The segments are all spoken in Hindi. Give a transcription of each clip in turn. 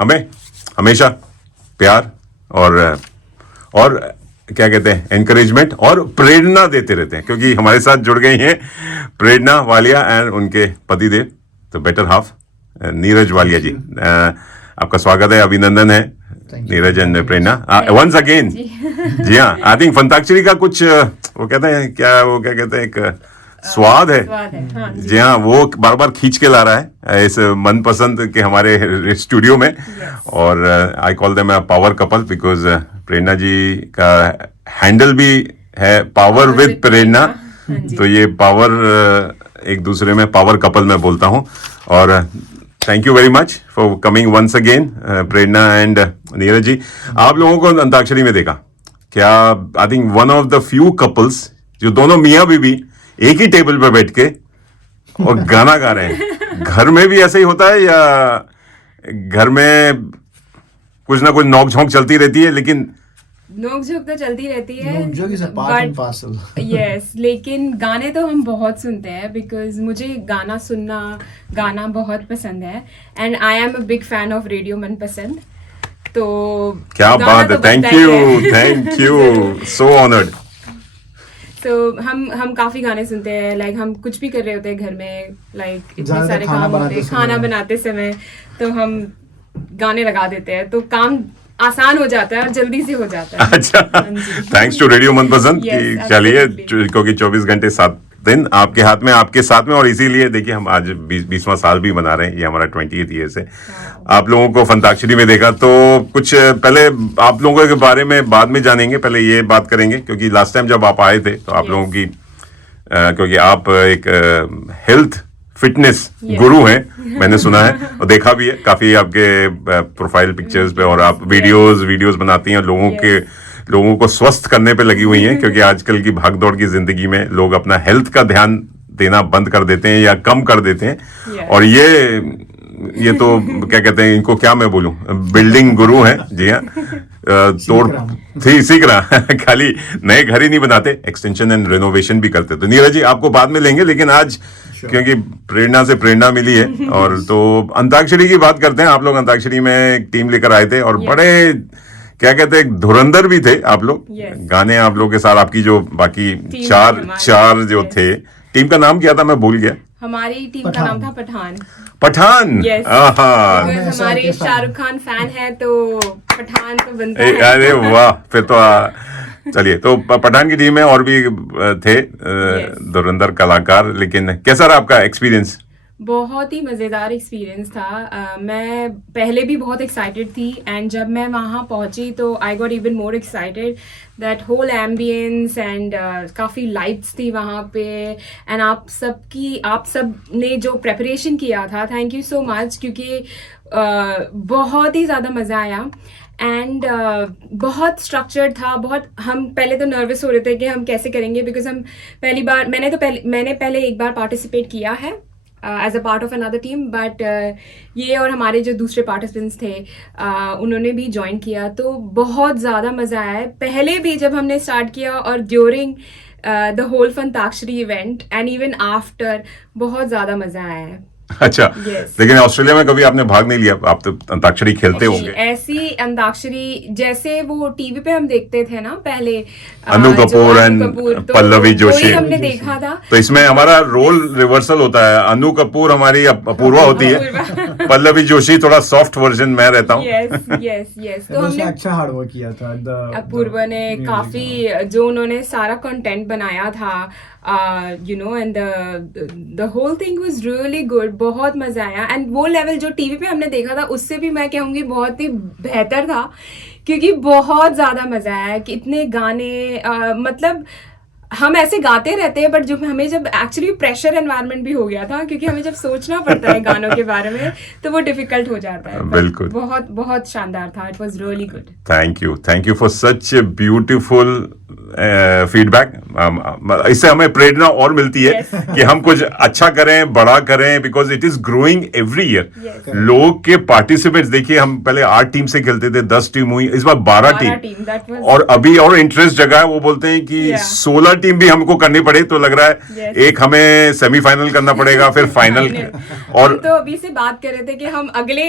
हमें हमेशा प्यार और क्या कहते हैं, एनकरेजमेंट और प्रेरणा देते रहते हैं, क्योंकि हमारे साथ जुड़ गई हैं प्रेरणा वालिया एंड उनके पतिदेव, तो बेटर हाफ नीरज वालिया जी। आपका स्वागत है, अभिनंदन है Neeraj and Prerna once again. जी हाँ, आई थिंक फंताक्षरी का कुछ वो कहते हैं क्या कहते हैं, एक स्वाद है। हाँ जी हाँ, वो बार बार खींच के ला रहा है इस मनपसंद के हमारे स्टूडियो में। और I call them a power couple because Prerna ji का हैंडल भी है पावर विद प्रेरणा, तो ये पावर एक दूसरे में पावर कपल में बोलता हूँ। और thank you very much for coming once again Prerna and Neeraj ji. आप लोगों को अंताक्षरी में देखा क्या? I think one of the few couples जो दोनों मियाँ बीवी एक ही टेबल पर बैठ के और गाना गा रहे हैं। घर में भी ऐसा ही होता है या घर में कुछ ना कुछ नोक झोंक चलती रहती है? लेकिन नोक झोंक तो चलती रहती है, नोक-झोंक is a part and parcel. Yes, लेकिन गाने तो हम बहुत सुनते हैं बिकॉज मुझे गाना बहुत पसंद है and I am a big fan of radio मनपसंद। तो क्या गाना बात तो है, थैंक यू सो ऑनर्ड। तो हम काफी गाने सुनते हैं, लाइक हम कुछ भी कर रहे होते हैं घर में, लाइक इतने ज़्यादातर सारे खाना काम होते बनाते हैं, समय। खाना बनाते समय तो हम गाने लगा देते हैं, तो काम आसान हो जाता है और जल्दी से हो जाता है। अच्छा, हाँ जी। थैंक्स टू रेडियो मनपसंद Yes, कि चलिए, absolutely. क्योंकि 24 घंटे 7 दिन आपके हाथ में, आपके साथ में। और इसीलिए देखिए हम आज 20वां साल भी मना रहे हैं, ये हमारा 20th ईयर से आप लोगों को फंताक्षरी में देखा। तो कुछ पहले आप लोगों के बारे में बाद में जानेंगे, पहले ये बात करेंगे क्योंकि लास्ट टाइम जब आप आए थे तो आप लोगों की क्योंकि आप एक हेल्थ फिटनेस गुरु हैं, मैंने सुना है और देखा भी है काफी आपके प्रोफाइल पिक्चर्स पे, और आप वीडियोस बनाती हैं, लोगों को स्वस्थ करने पे लगी हुई हैं, क्योंकि आजकल की भागदौड़ की जिंदगी में लोग अपना हेल्थ का ध्यान देना बंद कर देते हैं या कम कर देते हैं। और ये तो क्या कहते हैं, इनको क्या मैं बोलूं, बिल्डिंग गुरु हैं। जी हाँ, सीख रहा खाली नए घर ही नहीं बनाते, एक्सटेंशन एंड रेनोवेशन भी करते। तो नीरज जी आपको बाद में लेंगे, लेकिन आज क्योंकि प्रेरणा से प्रेरणा मिली है और तो अंताक्षरी की बात करते हैं। आप लोग अंताक्षरी में एक टीम लेकर आए थे और बड़े क्या कहते हैं, धुरंधर भी थे आप लोग। गाने आप लोग के साथ आपकी जो बाकी चार जो थे, टीम का नाम क्या था मैं भूल गया। हमारी टीम का नाम था पठान। Yes. हमारे शाहरुख खान फैन है तो पठान तो बनता है। अरे वाह, फिर तो चलिए, तो पठान की टीम में और भी थे धुरंधर कलाकार। लेकिन कैसा रहा आपका एक्सपीरियंस? बहुत ही मज़ेदार एक्सपीरियंस था। मैं पहले भी बहुत एक्साइटेड थी एंड जब मैं वहाँ पहुँची तो I got even more excited, that whole ambience and काफ़ी लाइट्स थी वहाँ पे। एंड आप सब ने जो प्रेपरेशन किया था, थैंक यू सो मच, क्योंकि बहुत ही ज़्यादा मज़ा आया एंड बहुत स्ट्रक्चर्ड था। बहुत हम पहले तो नर्वस हो रहे थे कि हम कैसे करेंगे, बिकॉज हम पहली बार मैंने पहले एक बार पार्टिसिपेट किया है as a part of another team, but ये और हमारे जो दूसरे पार्टिसिपेंट्स थे उन्होंने भी ज्वाइन किया, तो बहुत ज़्यादा मज़ा आया। पहले भी जब हमने स्टार्ट किया और during the whole Funtakshari event and even after बहुत ज़्यादा मज़ा आया है। अच्छा, लेकिन ऑस्ट्रेलिया में कभी आपने भाग नहीं लिया? आप तो अंताक्षरी खेलते होंगे। ऐसी अंताक्षरी जैसे वो टीवी पे हम देखते थे ना पहले, अनु कपूर एंड तो पल्लवी जोशी, हमने देखा था। तो इसमें हमारा रोल रिवर्सल होता है, अनु कपूर हमारी अपूर्वा होती है, पल्लवी जोशी थोड़ा सॉफ्ट वर्जन मैं रहता हूँ। यस तो हमने अच्छा हार्ड वर्क किया था। अपूर्वा ने काफी, जो उन्होंने सारा कंटेंट बनाया था, and the whole thing was really good, बहुत मजा आया। एंड वो लेवल जो टीवी पे हमने देखा था उससे भी मैं कहूँगी बहुत ही बेहतर था, क्योंकि बहुत ज़्यादा मजा आया। कि इतने गाने, मतलब हम ऐसे गाते रहते हैं, बट जब एक्चुअली प्रेशर एनवायरनमेंट भी हो गया था, क्योंकि हमें जब सोचना पड़ता है गानों के बारे में तो वो डिफिकल्ट हो जाता है। बिल्कुल, बहुत बहुत शानदार था, it was really good. Thank you for such beautiful feedback. इससे हमें प्रेरणा और मिलती है कि हम कुछ अच्छा करें, बड़ा करें, because it is growing every year. लोग के पार्टिसिपेट्स देखिए, हम पहले 8 टीम से खेलते थे, 10 टीम हुई, इस बार 12 टीम, और अभी और इंटरेस्ट जगा है। वो बोलते हैं कि 16 टीम भी हमको करनी पड़े तो लग रहा है Yes. एक हमें सेमीफाइनल करना पड़ेगा, फिर फाइनल। और और हम तो अभी से बात कर रहे थे कि हम अगले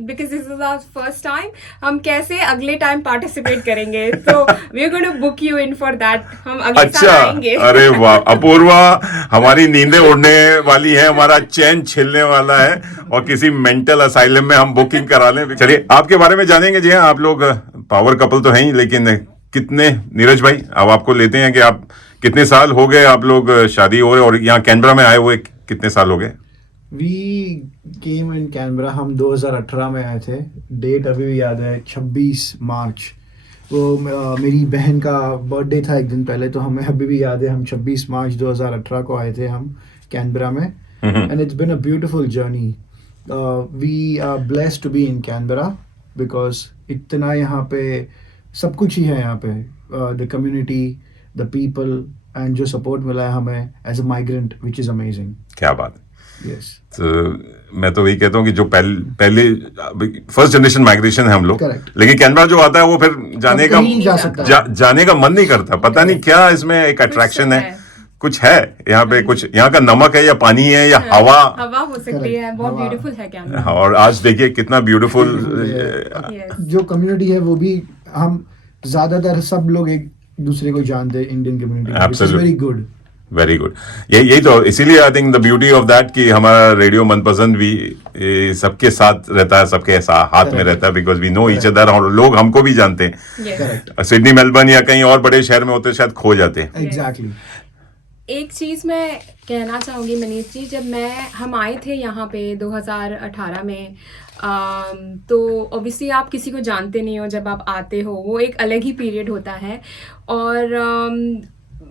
because this is our first time, हम कैसे अगले टाइम पार्टिसिपेट करेंगे, तो we are going to book you in for that. हम अगले अच्छा, साल आएंगे। अरे वाह अपूर्वा, हमारी नींदें उड़ने वाली है, हमारा चैन छिलने वाला है और किसी मेंटल असाइलम में हम बुकिंग करा लें। चलिए आपके बारे में जानेंगे। जी हाँ, आप लोग पावर कपल तो हैं ही, लेकिन कितने, नीरज भाई अब आपको लेते हैं कि आप कितने साल हो गए आप लोग शादी हो रहे और यहाँ कैनबरा में आए हुए कितने साल हो गए? वी केम इन कैनबरा, हम 2018 में आए थे। डेट अभी भी याद है, 26 मार्च। वो मेरी बहन का बर्थडे था एक दिन पहले, तो हमें अभी भी याद है, हम 26 मार्च 2018 को आए थे हम कैनबरा में। And it's been a beautiful journey. We are blessed to be in Canberra because इतना यहाँ पे सब कुछ ही है यहाँ पे। The community, the people, and जो सपोर्ट मिला है हमें as a migrant, which is amazing. क्या बात है। यस, तो मैं तो यही कहता हूँ कि जो पहले फर्स्ट जनरेशन माइग्रेशन है हम लोग, Correct. लेकिन कैनबरा जो आता है वो फिर जाने का नहीं जा सकता। जाने का मन नहीं करता। पता नहीं क्या इसमें एक अट्रैक्शन तो है, कुछ है यहाँ पे, कुछ यहाँ का नमक है या पानी है या हवा हो सकती है, बहुत हवा। ब्यूटीफुल है कैमरा। और आज देखिए कितना ब्यूटीफुल। Yes. जो कम्युनिटी है वो भी, हम ज्यादातर सब लोग एक दूसरे को जानते हैं Indian community, which is Absolutely. Very good. Very good. यही तो, इसीलिए I think the beauty of that कि हमारा रेडियो मनपसंद भी सबके साथ रहता है, सबके हाथ में Correct. रहता है, because we know each other और लोग हमको भी जानते हैं। Yes. करेक्ट, सिडनी, मेलबर्न या कहीं और बड़े शहर में होते शायद खो जाते हैं। एग्जैक्टली। एक चीज़ मैं कहना चाहूँगी मनीष जी, जब हम आए थे यहाँ पे 2018 में, तो ऑब्वियसली आप किसी को जानते नहीं हो, जब आप आते हो वो एक अलग ही पीरियड होता है। और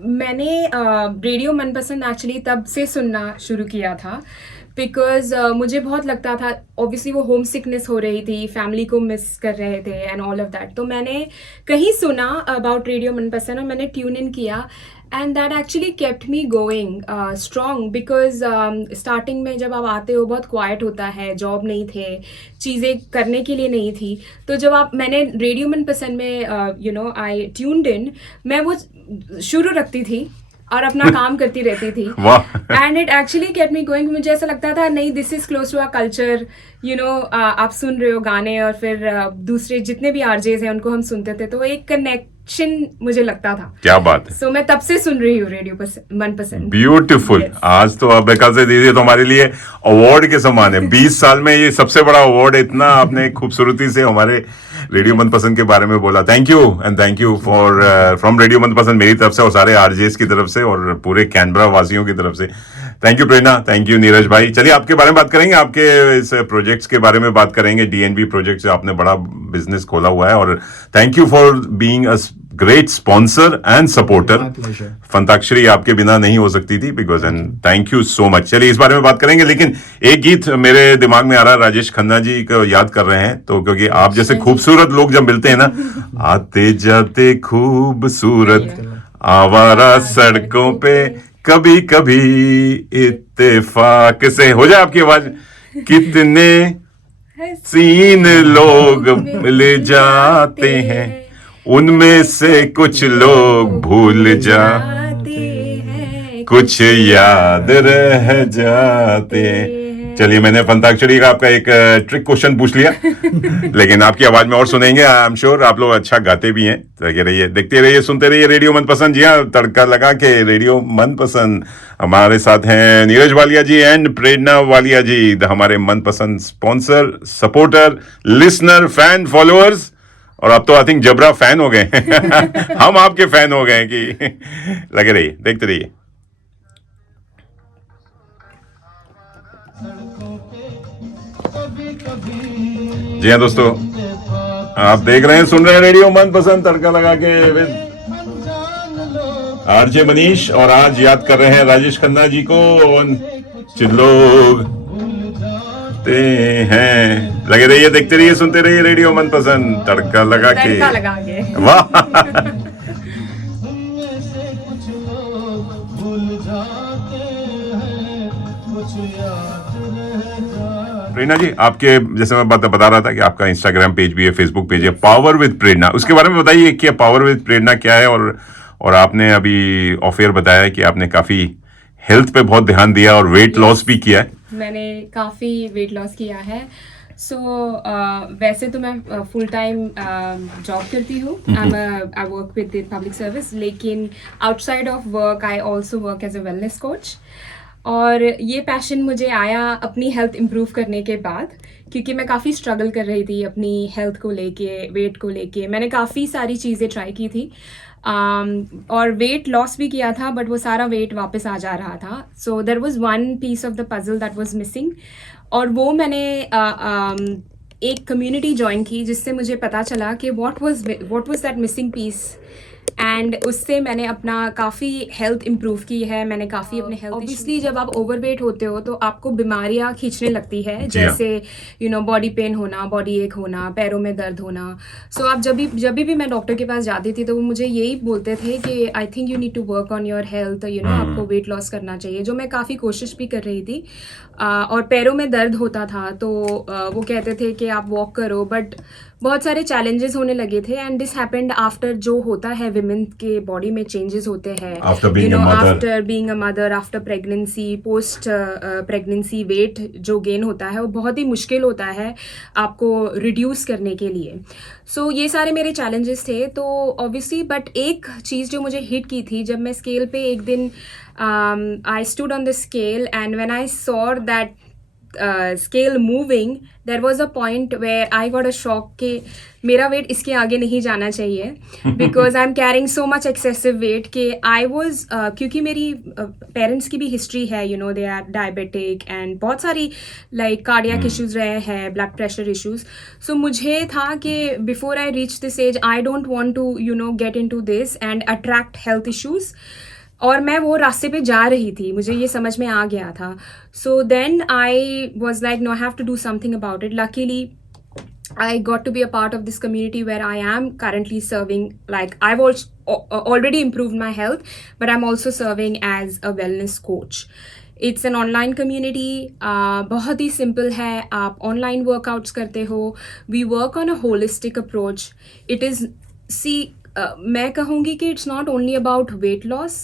मैंने रेडियो मनपसंद एक्चुअली तब से सुनना शुरू किया था बिकॉज मुझे बहुत लगता था, ऑब्वियसली वो होम सिकनेस हो रही थी, फैमिली को मिस कर रहे थे एंड ऑल ऑफ दैट। तो मैंने कहीं सुना अबाउट रेडियो मनपसंद और मैंने ट्यून इन किया and that actually kept me going strong because starting में जब आप आते हो बहुत क्वाइट होता है, जॉब नहीं थे, चीज़ें करने के लिए नहीं थी। तो जब मैंने रेडियो मनपसंद में आई ट्यून्ड इन, मैं वो शुरू रखती थी और अपना काम करती रहती थी। And it actually kept me going. मुझे ऐसा लगता था नहीं, this is close to our culture, आप सुन रहे हो गाने और फिर दूसरे जितने भी आरजेज हैं उनको हम सुनते थे, तो एक कनेक्शन मुझे लगता था। क्या बात है। सो मैं तब से सुन रही हूँ रेडियो मनपसंद। ब्यूटीफुल। Yes. आज तो अब बेकार से दीजिए तो हमारे लिए अवार्ड के समान है। 20 साल में ये सबसे बड़ा अवार्ड है। इतना आपने खूबसूरती से हमारे रेडियो मनपसंद के बारे में बोला। Thank you and thank you for from radio मनपसंद, मेरी तरफ से और सारे आरजेस की तरफ से और पूरे कैनबरा वासियों की तरफ से। Thank you Prerna, thank you Neeraj भाई। चलिए आपके बारे में बात करेंगे, आपके इस प्रोजेक्ट्स के बारे में बात करेंगे। डीएनबी प्रोजेक्ट से आपने बड़ा बिजनेस खोला हुआ है और thank you for being a great sponsor and supporter. My pleasure. फंताक्षरी आपके बिना नहीं हो सकती थी because and thank you so much. चलिए इस बारे में बात करेंगे, लेकिन एक गीत मेरे दिमाग में आ रहा है, राजेश खन्ना जी को याद कर रहे हैं तो, क्योंकि आप जैसे खूबसूरत लोग जब मिलते हैं ना, आते जाते खूबसूरत आवारा सड़कों पे, कभी कभी इत्तेफाक से हो जाए आपकी आवाज, कितने सीन लोग मिल जाते हैं, उनमें से कुछ लोग भूल जाते हैं, कुछ याद रह जाते हैं। चलिए मैंने फंताक्षरी का आपका एक ट्रिक क्वेश्चन पूछ लिया लेकिन आपकी आवाज में और सुनेंगे। आई एम श्योर आप लोग अच्छा गाते भी हैं। लगे रहिए, देखते रहिए, सुनते रहिए रेडियो मनपसंद। जी हाँ, तड़का लगा के रेडियो मनपसंद। हमारे साथ हैं नीरज वालिया जी एंड प्रेरणा वालिया जी, हमारे मनपसंद sponsor, supporter, listener, fan, followers, और अब तो आई थिंक जबरा फैन हो गए हम आपके फैन हो गए कि लगे रहिए, देखते रहिए। जी हाँ दोस्तों, आप देख रहे हैं, सुन रहे हैं रेडियो मनपसंद तड़का लगा के विद आरजे मनीष, और आज याद कर रहे हैं राजेश खन्ना जी को। कुछ लोग हैं, लगे रहिए, देखते रहिए, सुनते रहिए रेडियो मनपसंद तड़का लगा के। वाह प्रेरणा जी, आपके जैसे मैं बता रहा था कि आपका इंस्टाग्राम पेज भी है, फेसबुक पेज है, पावर विद प्रेरणा, उसके बारे में बताइए कि पावर विद प्रेरणा क्या है और आपने अभी ऑफ एयर बताया कि आपने काफी हेल्थ पे बहुत ध्यान दिया और वेट लॉस भी किया है। मैंने काफ़ी वेट लॉस किया है। सो वैसे तो मैं फुल टाइम जॉब करती हूँ, I work with public service, लेकिन outside of work I also work as a wellness coach. और ये पैशन मुझे आया अपनी हेल्थ इम्प्रूव करने के बाद, क्योंकि मैं काफ़ी स्ट्रगल कर रही थी अपनी हेल्थ को लेके, वेट को लेके। मैंने काफ़ी सारी चीज़ें ट्राई की थी, और वेट लॉस भी किया था, बट वो सारा वेट वापस आ जा रहा था। So there was one piece of the puzzle that was missing, और वो मैंने एक कम्युनिटी ज्वाइन की जिससे मुझे पता चला कि what was that missing piece, and उससे मैंने अपना काफ़ी हेल्थ इम्प्रूव की है। मैंने काफ़ी अपने हेल्थ, ऑब्वियसली जब आप ओवरवेट होते हो तो आपको बीमारियां खींचने लगती है, जैसे बॉडी पेन होना, बॉडी एक होना, पैरों में दर्द होना। सो आप जब भी मैं डॉक्टर के पास जाती थी तो वो मुझे यही बोलते थे कि I think you need to work on your health, आपको वेट लॉस करना चाहिए, जो मैं काफ़ी कोशिश भी कर रही थी। और पैरों में दर्द होता था तो वो कहते थे कि आप वॉक करो, बट बहुत सारे चैलेंजेस होने लगे थे, एंड दिस हैपेंड आफ्टर, जो होता है विमेन के बॉडी में चेंजेस होते हैं after being a mother, after pregnancy, post pregnancy weight जो गेन होता है वो बहुत ही मुश्किल होता है आपको रिड्यूस करने के लिए। सो ये सारे मेरे चैलेंजेस थे, तो ऑब्वियसली, बट एक चीज़ जो मुझे हिट की थी, जब मैं स्केल पे एक दिन I stood on the scale, and when I saw that scale moving, there was a point where I got a shock कि मेरा वेट इसके आगे नहीं जाना चाहिए, because I'm carrying so much excessive weight कि I was क्योंकि मेरी पेरेंट्स की भी हिस्ट्री है, they are diabetic and बहुत सारी like cardiac issues रहे हैं, blood pressure issues। So मुझे था कि before I reach this age I don't want to get into this and attract health issues। और मैं वो रास्ते पे जा रही थी, मुझे ये समझ में आ गया था। So then I was like, no, I have to do something about it. Luckily I got to be a part of this community where I am currently serving, like I've already improved my health, but I'm also serving as a wellness coach. It's an online community, बहुत ही simple है, आप online workouts करते हो, we work on a holistic approach. It is, मैं कहूँगी कि it's not only about weight loss,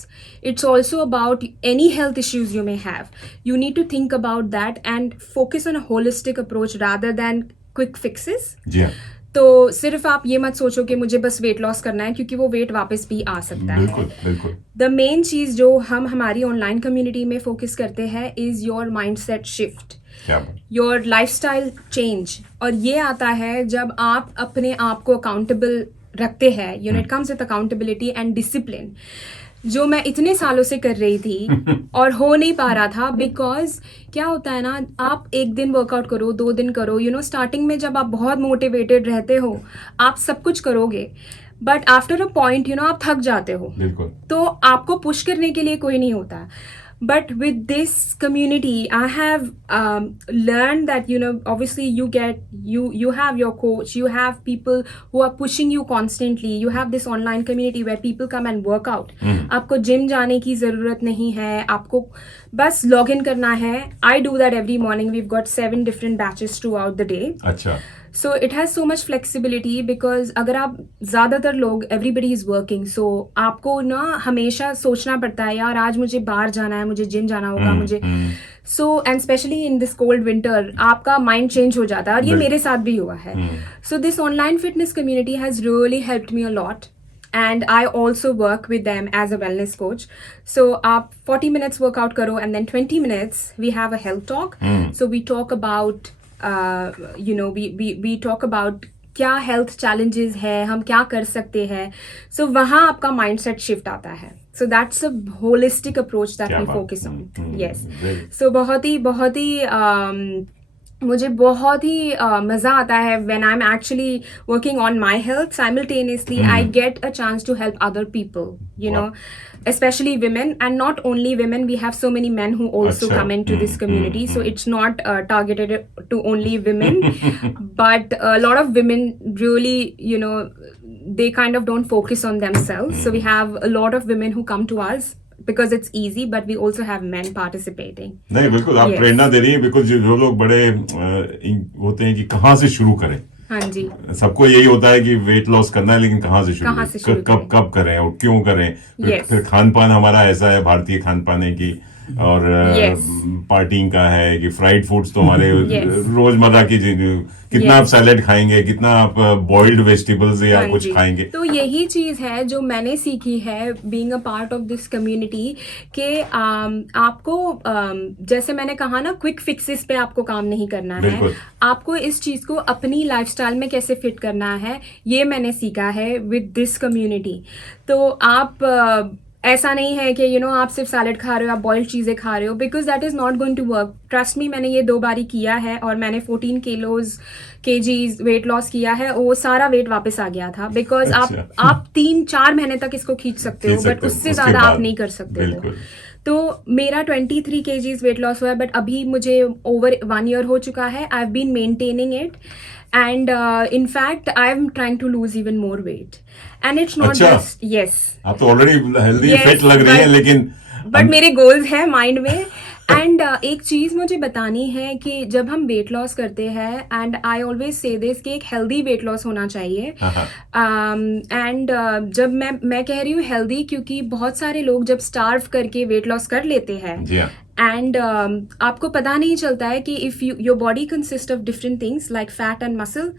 it's also about any health issues you may have. You need to think about that and focus on a holistic approach rather than quick fixes. जी हाँ, तो सिर्फ आप ये मत सोचो कि मुझे बस वेट लॉस करना है, क्योंकि वो वेट वापस भी आ सकता है। बिल्कुल बिल्कुल। द मेन चीज़ जो हम हमारी ऑनलाइन कम्युनिटी में फोकस करते हैं is your mindset shift, your lifestyle change. और ये आता है जब आप अपने आप को अकाउंटेबल रखते हैं, it comes with accountability and discipline, जो मैं इतने सालों से कर रही थी और हो नहीं पा रहा था। बिकॉज क्या होता है ना, आप एक दिन वर्कआउट करो, 2 दिन करो, स्टार्टिंग में जब आप बहुत मोटिवेटेड रहते हो आप सब कुछ करोगे, बट आफ्टर अ पॉइंट आप थक जाते हो, तो आपको पुश करने के लिए कोई नहीं होता। But with this community, I have learned that obviously you have your coach, you have people who are pushing you constantly. You have this online community where people come and work out. आपको जिम जाने की ज़रूरत नहीं है, आपको बस लॉग इन करना है। I do that every morning. We've got 7 different batches throughout the day. अच्छा। So it has so much flexibility because अगर आप ज़्यादातर लोग, everybody is working, so आपको ना हमेशा सोचना पड़ता है, यार आज मुझे बाहर जाना है, मुझे जिम जाना होगा, मुझे so and especially in this cold winter आपका माइंड चेंज हो जाता है, और ये मेरे साथ भी हुआ है। So this online fitness community has really helped me a lot. And I also work with them as a wellness coach. So आप 40 minutes workout करो, and then 20 minutes we have a health talk. So we talk about we talk about क्या हेल्थ चैलेंजेस है, हम क्या कर सकते हैं। सो वहाँ आपका माइंडसेट शिफ्ट आता है। So that's a holistic approach that we focus on. Yes, so बहुत ही मुझे बहुत ही मज़ा आता है when I am actually working on my health. Simultaneously I get a chance to help other people, especially women, and not only women, we have so many men who also come into this community. So it's not targeted to only women, but a lot of women really, they kind of don't focus on themselves. So we have a lot of women who come to us because it's easy, but we also have men participating. नहीं, बिल्कुल आप प्रेरणा दे रही हैं, बिकॉज जो लोग बड़े होते हैं कि कहाँ से शुरू करें, हाँ जी, सबको यही होता है कि वेट लॉस करना है, लेकिन कहाँ से कहाँ से शुरू कब कब करें और क्यों करें। Yes. फिर खान पान हमारा ऐसा है, भारतीय खान पान है कि, और Yes. पार्टिंग का है कि फ्राइड फूड्स तो हमारे Yes. रोजमर्रा की कितना आप Yes. सैलेड खाएंगे, कितना आप बॉइल्ड वेजिटेबल्स या हाँ कुछ जी। खाएंगे। तो यही चीज़ है जो मैंने सीखी है being a part of this community कि आपको जैसे मैंने कहा ना, क्विक फिक्सेस पे आपको काम नहीं करना है, बिल्कुल। आपको इस चीज़ को अपनी लाइफस्टाइल में कैसे फिट करना है, ये मैंने सीखा है विद दिस कम्युनिटी। तो आप ऐसा नहीं है कि आप सिर्फ सैलड खा रहे हो, आप बॉइल्ड चीज़ें खा रहे हो, because that is not going to work. Trust me, मैंने ये 2 बारी किया है और मैंने 14 केजीज वेट लॉस किया है, वो सारा वेट वापस आ गया था। बिकॉज अच्छा। आप 3-4 महीने तक इसको खींच सकते हो, बट उससे ज़्यादा आप नहीं कर सकते हो। बिल्कुल। तो मेरा 23 केजीज वेट लॉस हुआ है, बट अभी मुझे ओवर 1 ईयर हो चुका है। I have been maintaining it and in fact I am trying to lose even more weight and it's not अच्छा। जस्ट यस, आप तो ऑलरेडी हेल्दी Yes, फिट लग रही है, but- लेकिन बट मेरे गोल्स हैं माइंड में। एंड एक चीज़ मुझे बतानी है कि जब हम वेट लॉस करते हैं, and I always say this कि एक हेल्दी वेट लॉस होना चाहिए। एंड जब मैं कह रही हूँ हेल्दी, क्योंकि बहुत सारे लोग जब स्टार्व करके वेट लॉस कर लेते हैं, जी हाँ, एंड आपको पता नहीं चलता है कि if your body consist of different things like fat and muscle.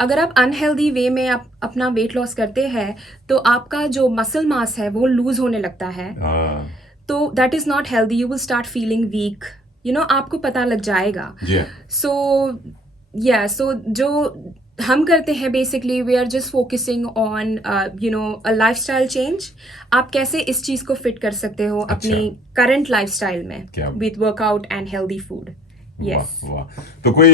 अगर आप अनहेल्दी वे में आप अपना वेट लॉस करते हैं, तो आपका जो मसल मास है वो लूज होने लगता है। हाँ, तो that is not healthy, you will start feeling weak, आपको पता लग जाएगा। जी हाँ। सो जो हम करते हैं basically, we are just focusing on a lifestyle change. आप कैसे इस चीज़ को फिट कर सकते हो अपनी करंट लाइफस्टाइल में क्या? With workout and healthy food. Yes, वाह वाह। तो कोई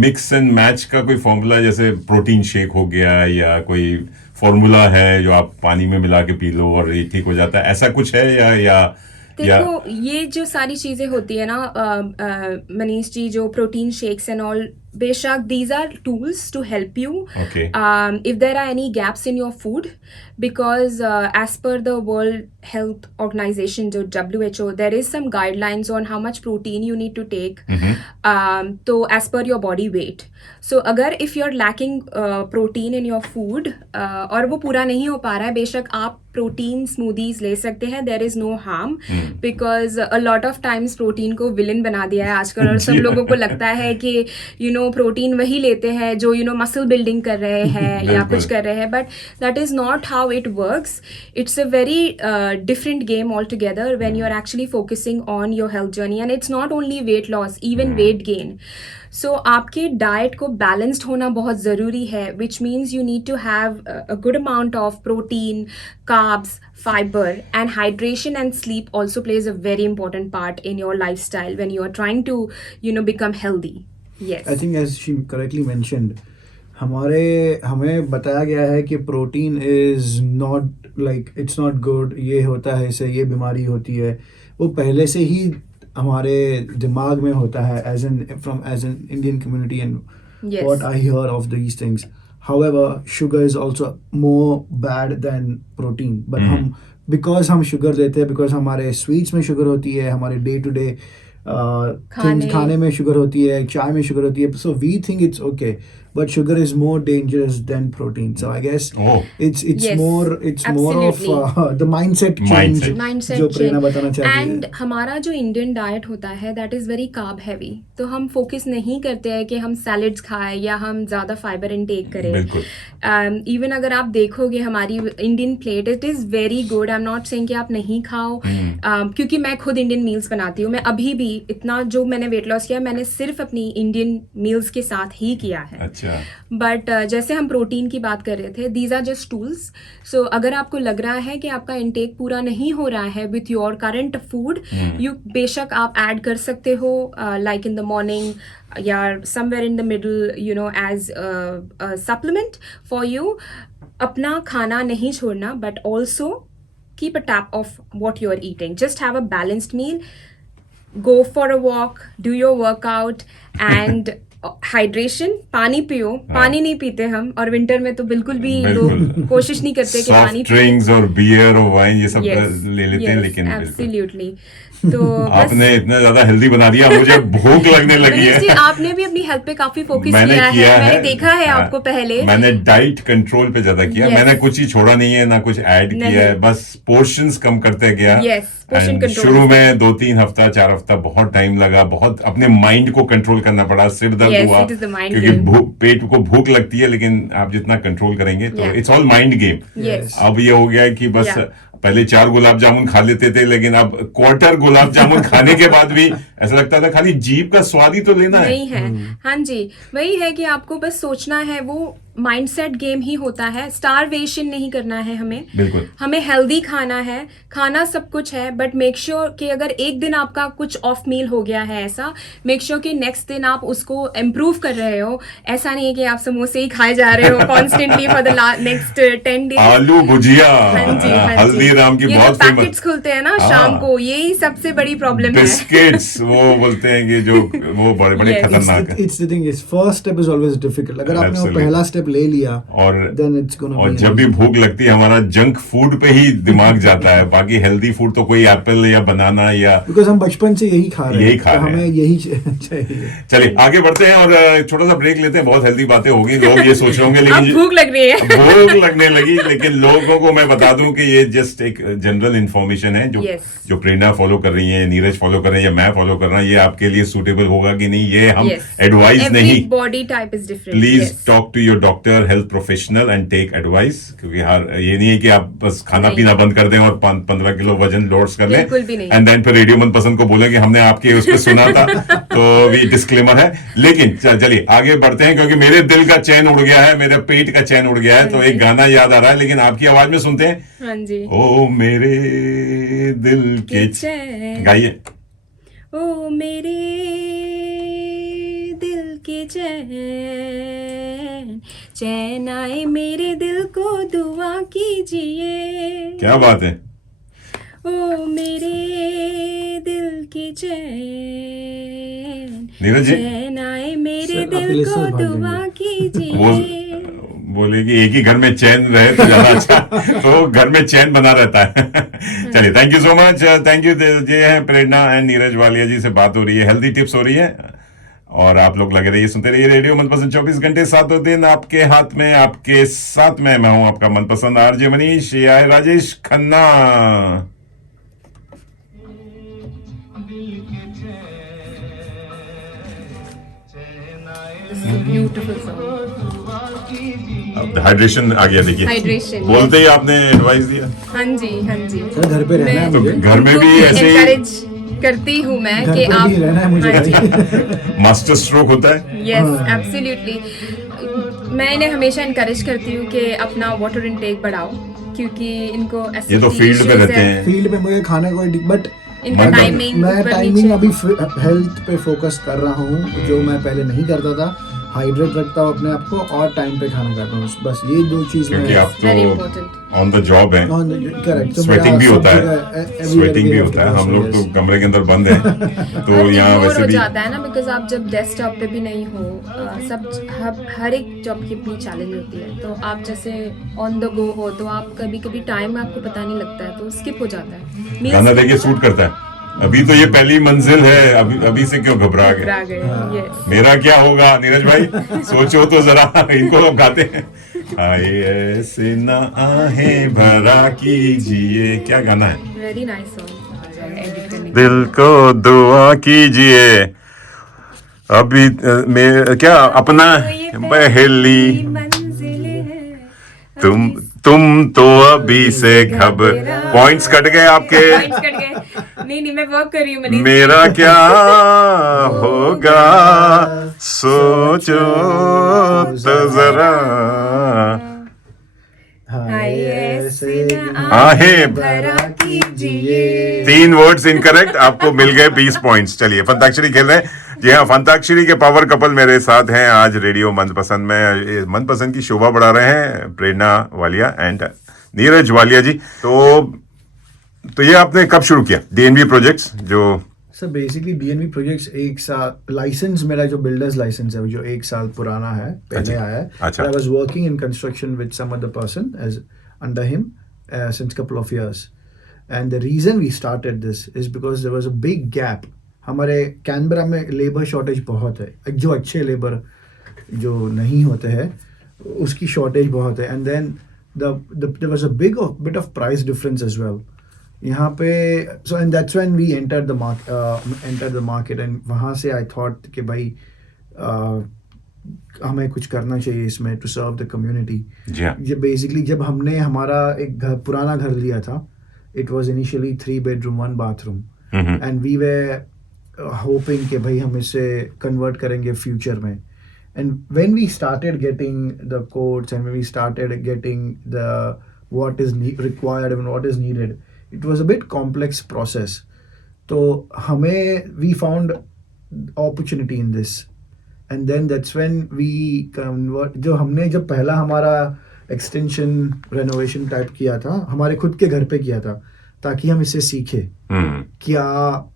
मिक्स एंड मैच का कोई फॉर्मूला, जैसे प्रोटीन शेक हो गया, या कोई फॉर्मूला है जो आप पानी में मिला के पी लो और ये ठीक हो जाता है, ऐसा कुछ है या देखो, ये जो सारी चीज़ें होती है ना मनीष जी, जो प्रोटीन शेक्स एंड ऑल, बेशक these are tools to help you Okay. if there are any gaps in your food, because as per the World Health Organization, जो WHO, there is some guidelines on how much protein you need to take, तो as per your body weight. So अगर if you're lacking protein in your food और वो पूरा नहीं हो पा रहा है, बेशक आप प्रोटीन स्मूदीज ले सकते हैं, there is no harm, because a lot of times protein को विलन बना दिया है आजकल, और सब लोगों को लगता है कि प्रोटीन वही लेते हैं जो मसल बिल्डिंग कर रहे हैं या कुछ कर रहे हैं, but that is not how it works. It's a very different game all together when you are actually focusing on your health journey, and it's not only weight loss, even weight gain. So आपके डाइट को बैलेंस्ड होना बहुत ज़रूरी है, which means you need to have a good amount of protein, carbs, fiber, and hydration and sleep also plays a very important part in your lifestyle when you are trying to become healthy. Yes, I think as she correctly mentioned, हमें बताया गया है कि protein is not like, it's not good, ये होता है, इससे ये बीमारी होती है, वो पहले से ही हमारे दिमाग में होता है as an Indian community, and Yes. what I hear of these things. However, sugar is also more bad than protein. But because हम sugar देते हैं, because हमारे sweets में sugar होती है, हमारे day to day खाने में sugar होती है, चाय में sugar होती है, so we think it's okay. But sugar is more dangerous than protein. So I guess it's Yes, more of the mindset change Mindset जो change. प्रेरणा बताना चाहती है. And हमारा जो इंडियन डाइट होता है that is very carb heavy, तो हम फोकस नहीं करते हैं कि हम सैलड्स खाएं या हम ज़्यादा फाइबर इनटेक करें. बिल्कुल। इवन अगर आप देखोगे हमारी Indian plate, it is very good. I am not saying कि आप नहीं खाओ, क्योंकि मैं खुद इंडियन मील्स बनाती हूँ। मैं अभी भी इतना जो मैंने वेट लॉस किया, मैंने सिर्फ अपनी इंडियन मील्स के साथ ही किया है। अच्छा। बट जैसे हम प्रोटीन की बात कर रहे थे, दीज आर जस्ट टूल्स। सो अगर आपको लग रहा है कि आपका इंटेक पूरा नहीं हो रहा है with your current food, you बेशक आप ऐड कर सकते हो, लाइक इन द मॉर्निंग या somewhere in the middle, as supplement for you. अपना खाना नहीं छोड़ना, but also keep a tap of what you're eating. Just have a balanced meal, go for a walk, do your workout, and hydration, पानी पियो। पानी नहीं पीते हम, और विंटर में तो बिल्कुल भी लोग कोशिश नहीं करते कि पानी ड्रिंक्स और बियर और वाइन ये सब ले लेते हैं, लेकिन एब्सोल्युटली। तो बस आपने इतना ज्यादा हेल्दी बना दिया, मुझे भूख लगने लगी मनीष जी, है। आपने भी अपनी हेल्थ पे काफी फोकस मैंने किया किया है, मैंने है। देखा है हाँ, आपको पहले। मैंने डाइट कंट्रोल पे ज्यादा किया। Yes. मैंने कुछ ही छोड़ा नहीं है, ना कुछ ऐड नहीं। किया है, बस पोर्शंस कम करते गया। Yes, portion And control शुरू is में 2-3 हफ्ता 4 हफ्ता बहुत टाइम लगा, बहुत अपने माइंड को कंट्रोल करना पड़ा, सिर दर्द Yes, हुआ it is the mind क्योंकि game. पेट को भूख लगती है, लेकिन आप जितना कंट्रोल करेंगे तो Yeah. It's all mind game. Yes. अब ये हो गया है कि बस Yeah. पहले 4 गुलाब जामुन खा लेते थे, लेकिन अब क्वार्टर गुलाब जामुन खाने के बाद भी ऐसा लगता था खाली जीभ का स्वाद ही तो लेना है। नहीं है। हाँ जी, वही है कि आपको बस सोचना है, वो माइंडसेट गेम ही होता है। स्टारवेशन नहीं करना है हमें, बिल्कुल। हमें हेल्दी खाना है, खाना सब कुछ है, बट मेक श्योर कि अगर एक दिन आपका कुछ ऑफ मील हो गया है ऐसा, मेक श्योर कि नेक्स्ट दिन आप उसको इम्प्रूव कर रहे हो। ऐसा नहीं है कि आप समोसे ही खाए जा रहे हो constantly for the next 10 days. आलू भुजिया, हाँ जी, हाँ जी। हल्दीराम की ये बहुत जो फेमस पैकेट्स खुलते हैं ना हाँ। शाम को, यही सबसे बड़ी प्रॉब्लम है। बिस्किट्स, वो बोलते हैं कि जो वो बड़े बड़े Yes. खतरनाक है। It's the thing is first step is always difficult. अगर आपने वो Absolutely. पहला स्टेप ले लिया और then it's gonna और be जब भी भूख लगती है हमारा जंक फूड पे ही दिमाग जाता है, बाकी हेल्दी फूड तो कोई एप्पल या बनाना या बिकॉज हम बचपन से यही खा रहे हैं, यही खा तो रहे हमें हैं। यही चाहिए। चलिए आगे बढ़ते हैं और छोटा सा ब्रेक लेते हैं। बहुत हेल्दी बातें होगी, लोग ये सोच रहे होंगे, अब लेकिन भूख लग रही है। भूख लगने लगी, लेकिन लोगों को मैं बता दूं कि ये जस्ट एक जनरल इंफॉर्मेशन है जो Yes. जो प्रेरणा फॉलो कर रही है, नीरज फॉलो कर रहे हैं या मैं फॉलो कर रहा हूं, ये आपके लिए सूटेबल होगा कि नहीं, ये हम एडवाइस नहीं। Body type is different. Please talk to your doctor, health professional and take advice, क्योंकि हर ये नहीं है कि आप बस खाना नहीं। पीना बंद कर दें और 15 किलो वजन लॉस कर लें बिल्कुल भी नहीं। एंड देन फिर रेडियो मनपसंद को बोले कि हमने आपके उस पर सुना था। तो भी डिस्क्लेमर है। लेकिन चलिए आगे बढ़ते हैं, क्योंकि मेरे दिल का चैन उड़ गया है, मेरे पेट का चैन उड़ गया है, तो एक गाना याद आ रहा है, लेकिन आपकी आवाज में सुनते हैं। हाँ जी। ओ मेरे दिल के चैन, गाइए। ओ मेरे दिल के चैन, चैन आए मेरे दिल को दुआ कीजिए। क्या बात है। ओ मेरे दिल के चैन, नीरज जी चैन आए मेरे सर, दिल आपके लिए को सब भाग दुआ जाएंगे। कीजिए। बोले कि एक ही घर में चैन रहे तो ज्यादा अच्छा, तो घर में चैन बना रहता है। चलिए thank you so much, thank you. ये है प्रेरणा एंड नीरज वालिया जी से बात हो रही है, हेल्दी टिप्स हो रही है, और आप लोग लगे रहिए, सुनते रहिए रेडियो मनपसंद 24 घंटे 7 दिन आपके हाथ में, आपके साथ में। मैं हूं आपका मनपसंद आरजे मनीष, ये आए राजेश खन्ना। Beautiful song. अब हाइड्रेशन आ गया, देखिए हाइड्रेशन, बोलते ही आपने एडवाइस दिया। हाँ जी, हाँ जी। सर घर पे रहना है मैं- तो मुझे, घर में भी ऐसे ही encourage करती हूँ मैं घर कि पे आप भी रहना है मुझे हाँ जी, भाई। मास्टर स्ट्रोक होता है। Yes absolutely. मैं इन्हें हमेशा इनकरेज करती हूँ कि अपना वाटर इनटेक बढ़ाओ, क्योंकि इनको ये तो फील्ड पे रहते हैं। फील्ड में मुझे खाने को बट इनका मतलब टाइमिंग मैं टाइमिंग अभी हेल्थ पे फोकस कर रहा हूँ, जो मैं पहले नहीं करता था। हाइड्रेट रखता हूँ अपने आप को और टाइम पे खाना खाता हूँ, बस ये दो चीज क्योंकि आप वेरी तो इंपॉर्टेंट। ऑन द जॉब है, करेक्ट, स्वेटिंग भी होता है, स्वेटिंग भी होता है। हम लोग तो कमरे के अंदर बंद हैं, तो यहाँ बोर वैसे हो भी जाता है ना, बिकॉज आप जब डेस्कटॉप पे भी नहीं हो, हर एक जॉब की अपनी चैलेंज होती है। तो आप जैसे ऑन द गो हो तो आप कभी कभी टाइम आपको पता नहीं लगता है, तो स्किप हो जाता है। Meals गाना skip देखिए हो सूट जाता है। करता है। अभी तो ये पहली मंजिल है, अभी से क्यों घबरा गए। घबरा गए, yes। मेरा क्या होगा नीरज भाई, सोचो तो जरा। इनको अब गाते हैं, आए ऐसे न आहें भरा कीजिए, क्या गाना है। वेरी नाइस सॉन्ग एडिट करने के दिल को दुआ कीजिए, अभी क्या अपना लिए। पहली मंजिल है, तुम तो अभी से घबरा। पॉइंट्स कट गए आपके। Points कट गए। नहीं मैं वर्क कर रही हूँ मनीष। मेरा क्या होगा सोचो तो जरा, हाय ऐसे न आहें भरा कीजिए। 3 वर्ड्स इनकरेक्ट, आपको मिल गए 20 पॉइंट्स। चलिए फंताक्षरी खेल रहे हैं। जी हाँ, फंताक्षरी के पावर कपल मेरे साथ हैं आज रेडियो मनपसंद में। ये मनपसंद की शोभा बढ़ा रहे हैं प्रेरणा वालिया एंड नीरज वालिया जी। तो ये आपने कब शुरू किया डीएनबी प्रोजेक्ट्स? जो सर बेसिकली डीएनबी प्रोजेक्ट्स एक साल लाइसेंस, मेरा जो बिल्डर्स लाइसेंस है जो 1 साल पुराना है, पहले आया है। अच्छा। I was working in construction with some other person as under him since couple of years, And the reason we started this is because there was a big gap. हमारे कैनबरा में लेबर शॉर्टेज बहुत है, जो अच्छे लेबर जो नहीं होते हैं उसकी शॉर्टेज बहुत है. And then there was a bit of price difference as well. यहाँ पे so and that's when we entered the market and वहाँ से I thought कि भाई हमें कुछ करना चाहिए इसमें to serve the community. ये basically जब हमने हमारा एक पुराना घर लिया था, it was initially 3 bedroom 1 bathroom and we were hoping कि भाई हम इसे convert करेंगे future में. And when we started getting the codes and when we started getting the what is required and what is needed, it was a bit complex process. So we found opportunity in this, and then that's when we convert. जब पहला हमारा extension renovation type किया था, हमारे खुद के घर पे किया था, ताकि हम इसे सीखे क्या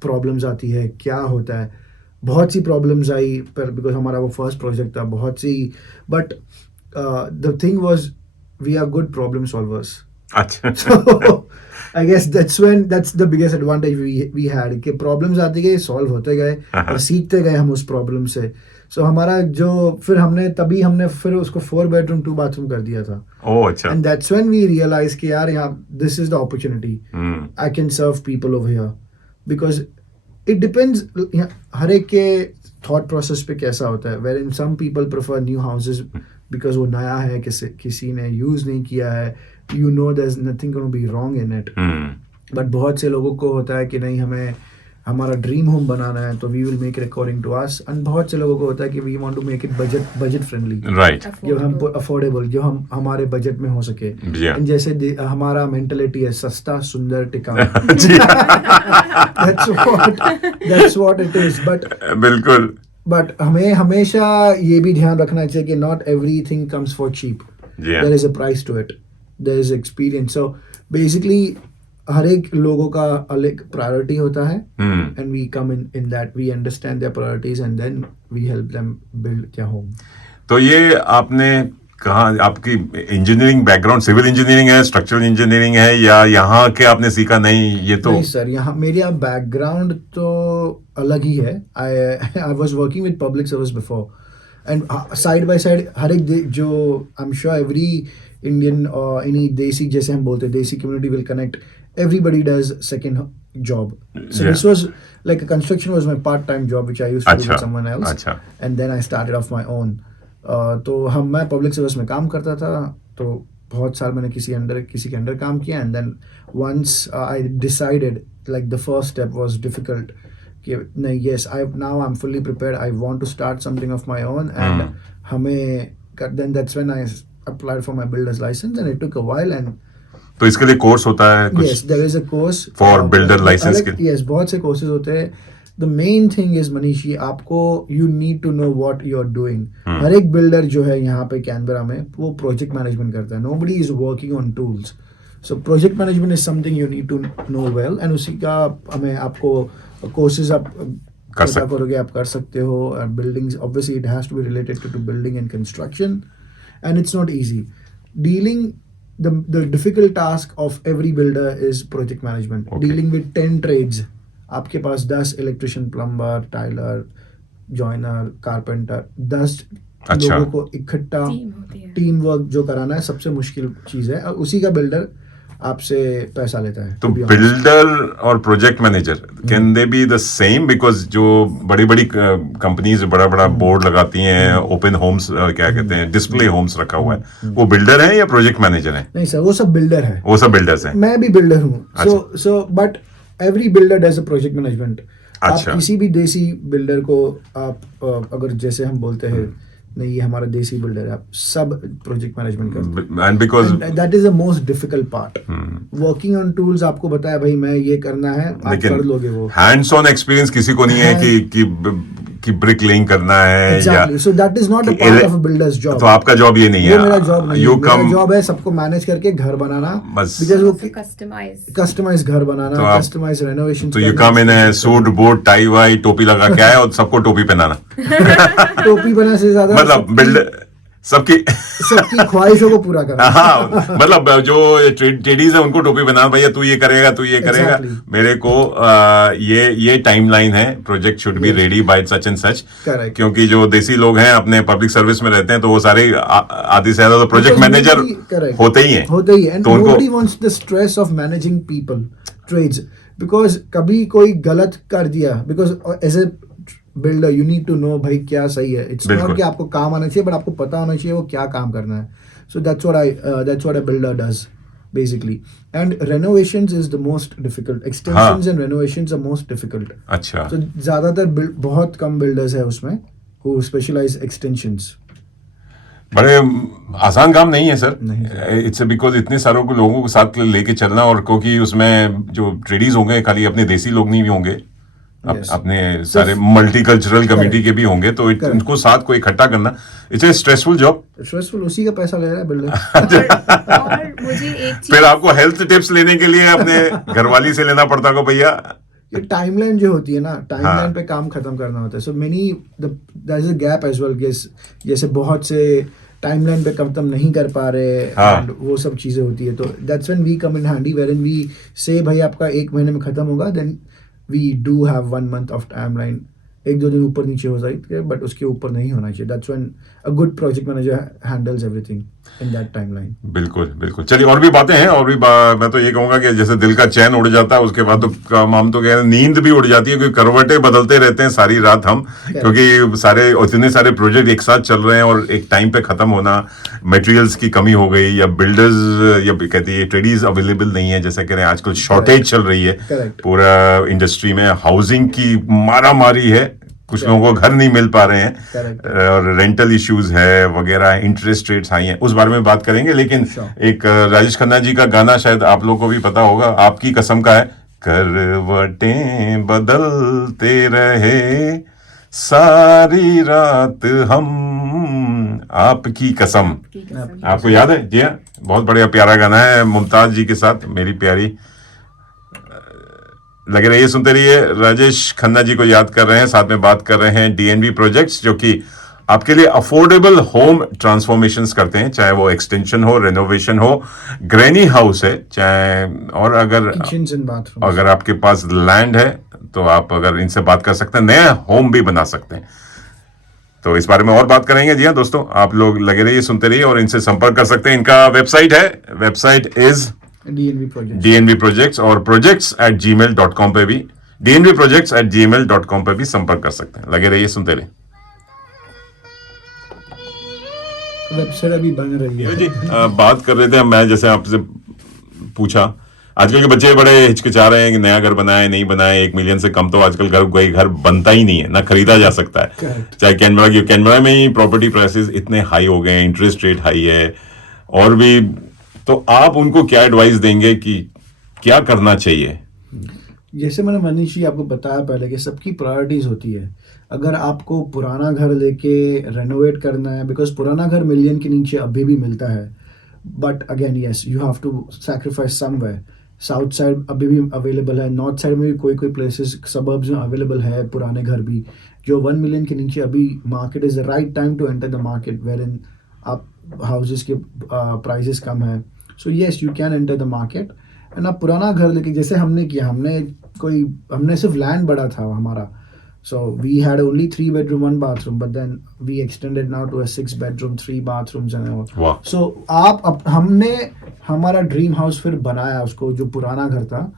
problems आती है, क्या होता है. बहुत सी प्रॉब्लम्स आई पर बिकॉज हमारा वो फर्स्ट प्रोजेक्ट था, बहुत सी. But the thing was we are good problem solvers. अच्छा. I guess that's the biggest advantage we had कि प्रॉब्लम्स आते गए, सॉल्व होते गए और सीखते गए हम उस प्रॉब्लम से. सो हमारा जो फिर हमने फिर उसको 4 bedroom 2 bathroom कर दिया था. ओह अच्छा. And that's when we realise कि यार यहाँ this is the opportunity, I can serve people over here. Because it depends, हर एक के thought process पे कैसा होता है. wherein some people prefer new houses because वो नया है, किसी ने use नहीं किया है, you know there's nothing going to be wrong in it. but बहुत से लोगों को होता है कि नहीं, हमें हमारा ड्रीम होम बनाना है तो we will make it according to us. And बहुत से लोगों को होता है कि we want to make it budget friendly, right, जो हम अफोर्डेबल, जो हम हमारे बजट में हो सके. जैसे हमारा मेंटालिटी है सस्ता सुंदर टिकाऊ. that's what it is. बिल्कुल. बट हमें हमेशा ये भी ध्यान रखना चाहिए कि not everything comes for cheap. There is a price to it, there is experience. So basically हर एक लोगों का अलग प्रायोरिटी होता है and we come in that, we understand their priorities and then we help them build their home. तो ये आपने कहा, आपकी इंजीनियरिंग बैकग्राउंड सिविल इंजीनियरिंग है, स्ट्रक्चरल इंजीनियरिंग है, या यहाँ के आपने सीखा? नहीं, ये तो नहीं सर, यहाँ मेरा बैकग्राउंड तो अलग ही है. I was working with public service before and side by side हर एक जो I am sure every Indian और एनी देसी, जैसे हम बोलते हैं desi community will connect, everybody does second job. So this was like construction was my part-time job which I used to do with someone else. And then I started off my own. तो मैं पब्लिक सर्विस में काम करता था, तो बहुत साल मैंने किसी के अंडर काम किया. And then once I decided, like the first step was difficult कि नहीं, yes now I am fully prepared, I want to start something of my own. And then that's when I applied for my builder's license and it took a while. And तो इसके लिए कोर्स होता है कुछ? Yes, there is a course for builder license के. Yes, बहुत से courses होते हैं. The main thing is मनीषी, आपको you need to know what you are doing. हर एक builder जो है यहाँ पे कैनबरा में वो project management करता है. Nobody is working on tools. So project management is something you need to know well. And उसी का आपको courses आप पता करोगे, आप कर सकते हो. Buildings, obviously it has to be related to building and construction. And it's not easy. The difficult task of every builder is project management. Okay. Dealing with 10 trades. आपके पास 10 electrician, plumber, tiler, joiner, carpenter, 10 लोगों को इकट्ठा टीम वर्क जो कराना है सबसे मुश्किल चीज है. और उसी का बिल्डर आपसे पैसा लेता है. तो बिल्डर और project manager can they be the same? Because जो बड़ी बड़ी कंपनीज बड़ा बड़ा बोर्ड लगाती हैं, ओपन होम्स क्या कहते हैं, डिस्प्ले होम्स रखा हुआ है, वो बिल्डर है या प्रोजेक्ट मैनेजर है? नहीं सर, वो सब बिल्डर है. वो सब बिल्डर्स हैं. मैं भी बिल्डर हूँ. So but every builder does a project management. आप किसी भी देसी बिल्डर को आप अगर जैसे हम बोलते हैं नहीं ये हमारा देसी बिल्डर है, आप सब प्रोजेक्ट मैनेजमेंट करते हैं. And because that is the most difficult part. Working on tools आपको बताया भाई मैं ये करना है, आप कर लोगे. वो हैंड्स ऑन एक्सपीरियंस किसी को नहीं है कि ब्रिक लेइंग करना है. Exactly. So that is not a part of a builder's job. तो आपका जॉब ये नहीं है. ये मेरा जॉब नहीं है. मेरा जॉब है सबको मैनेज करके घर बनाना, बस. Because वो कस्टमाइज घर बनाना, कस्टमाइज रेनोवेशन. तो यू कम इन है सूट बूट टाई वाई टोपी लगा के आए और सबको टोपी पहनाना. टोपी बनाने से ज्यादा मतलब बिल्डर सबकी ख्वाहिशों को पूरा करना। हाँ, मतलब जो ट्रेडीज है उनको टोपी बना, भैया तू ये करेगा, तू ये करेगा। Exactly. मेरे को ये टाइमलाइन है, project should be ready bye such and such. Correct. क्योंकि जो देसी लोग हैं अपने पब्लिक सर्विस में रहते हैं तो वो सारे आधे से ज्यादा तो प्रोजेक्ट Because मैनेजर correct. होते ही हैं। होते ही है। And तो उनको nobody wants the stress of managing people, trades, because कभी कोई गलत कर दिया, because as a builder you need to know भाई क्या सही है। It's बिल्कुल। not कि आपको काम आना चाहिए, but आपको पता होना चाहिए वो क्या काम करना है। So that's what a builder does basically. And renovations is the most difficult. Extensions and renovations are most difficult. अच्छा, So ज्यादातर बहुत कम builders है उसमें who specialize extensions. बड़े आसान काम नहीं है सर। नहीं इट्स बिकॉज इतने सारों को लोगों को साथ लेके चलना, और क्योंकि उसमें जो ट्रेडीज होंगे खाली अपने देसी लोग नहीं होंगे, Yes. अपने सारे मल्टीकल्चरल कम्युनिटी के भी होंगे, तो उनको साथ को इकट्ठा करना it's a stressful job. Stressful उसी का पैसा ले रहा है बिल्डर। और मुझे एक चीज फिर आपको हेल्थ टिप्स लेने के लिए अपने घरवाली से लेना पड़ता होगा, भैया ये टाइमलाइन जो होती है ना, टाइमलाइन हाँ। पे काम खत्म करना होता है। So many there is a gap as well, जैसे बहुत से टाइमलाइन पे खत्म नहीं कर पा रहे, हाँ। and वो सब चीजें होती है। तो that's when we come in handy, wherein we say भाई आपका 1 महीने में खत्म होगा, then we do have 1 month of timeline. 1-2 दिन ऊपर नीचे हो जाए बट उसके ऊपर नहीं होना चाहिए। That's when a good project manager handles everything in that timeline. बिल्कुल बिल्कुल। चलिए और भी बातें हैं, और भी मैं तो ये कहूंगा कि जैसे दिल का चैन उड़ जाता है उसके बाद तो हम तो कह नींद भी उड़ जाती है, क्योंकि करवटें बदलते रहते हैं सारी रात हम, क्योंकि सारे इतने सारे प्रोजेक्ट एक साथ चल रहे हैं और एक टाइम पे खत्म होना, मटेरियल्स की कमी हो गई, या बिल्डर्स या कहते हैं ट्रेडीज अवेलेबल नहीं है, जैसे कह रहे हैं आजकल शॉर्टेज चल रही है Correct. पूरा इंडस्ट्री में, हाउसिंग की मारा मारी है, कुछ लोगों को घर नहीं मिल पा रहे हैं, Correct. और रेंटल इश्यूज है वगैरह, इंटरेस्ट रेट्स हाई हैं, उस बारे में बात करेंगे। लेकिन Sure. एक राजेश खन्ना जी का गाना शायद आप लोगों को भी पता होगा, आपकी कसम का है, करवटें बदलते रहे सारी रात हम आपकी कसम। आपको याद है? जी हाँ, बहुत बढ़िया प्यारा गाना है, मुमताज जी के साथ, मेरी प्यारी। लगे रहिए, सुनते रहिए। राजेश खन्ना जी को याद कर रहे हैं, साथ में बात कर रहे हैं डीएनवी प्रोजेक्ट्स, जो कि आपके लिए अफोर्डेबल होम ट्रांसफॉर्मेशंस करते हैं, चाहे वो एक्सटेंशन हो, रेनोवेशन हो, ग्रैनी हाउस है, चाहे और अगर किचन्स एंड बाथरूम, अगर आपके पास लैंड है तो आप अगर इनसे बात कर सकते हैं, नया होम भी बना सकते हैं। तो इस बारे में और बात करेंगे। जी हाँ दोस्तों, आप लोग लगे रहिए, सुनते रहिए और इनसे संपर्क कर सकते हैं। इनका वेबसाइट है, website is DNV project, DNV projects, और projects@gmail.com पे भी, DNV projects@gmail.com पे भी संपर्क कर सकते हैं। लगे रहिए, सुनते रहिए। वेबसाइट अभी बन रही है जी, बात कर रहे थे मैं, जैसे आपसे पूछा, आजकल के बच्चे बड़े हिचकिचा रहे हैं कि नया घर बनाए नहीं बनाए, 1 मिलियन से कम तो आजकल कोई घर बनता ही नहीं है, ना खरीदा जा सकता है। Correct. चाहे कैनबरा में ही प्रॉपर्टी प्राइसेस इतने हाई हो गए हैं, इंटरेस्ट रेट हाई है, और भी। तो आप उनको क्या एडवाइस देंगे कि क्या करना चाहिए? जैसे मैंने मनीष जी आपको बताया पहले कि सबकी प्रायोरिटीज होती है। अगर आपको पुराना घर लेके रेनोवेट करना है, बिकॉज पुराना घर मिलियन के नीचे अभी भी मिलता है, but again yes you have to sacrifice somewhere. South side अभी भी अवेलेबल है, नॉर्थ साइड में भी कोई प्लेसेस सबर्ब्स में अवेलेबल है पुराने घर भी, जो 1 मिलियन के नीचे अभी market is the right time to enter the market, wherein आप हाउसेस के प्राइसेस कम है। So yes you can enter the market. And आप पुराना घर लेके, जैसे हमने किया, हमने सिर्फ लैंड बड़ा था हमारा, so we had only 3 bedroom 1 bathroom, but then we extended now to a 6 bedroom 3 bathrooms and all. वाह। सो हमने हमारा ड्रीम हाउस फिर बनाया उसको, जो पुराना घर था।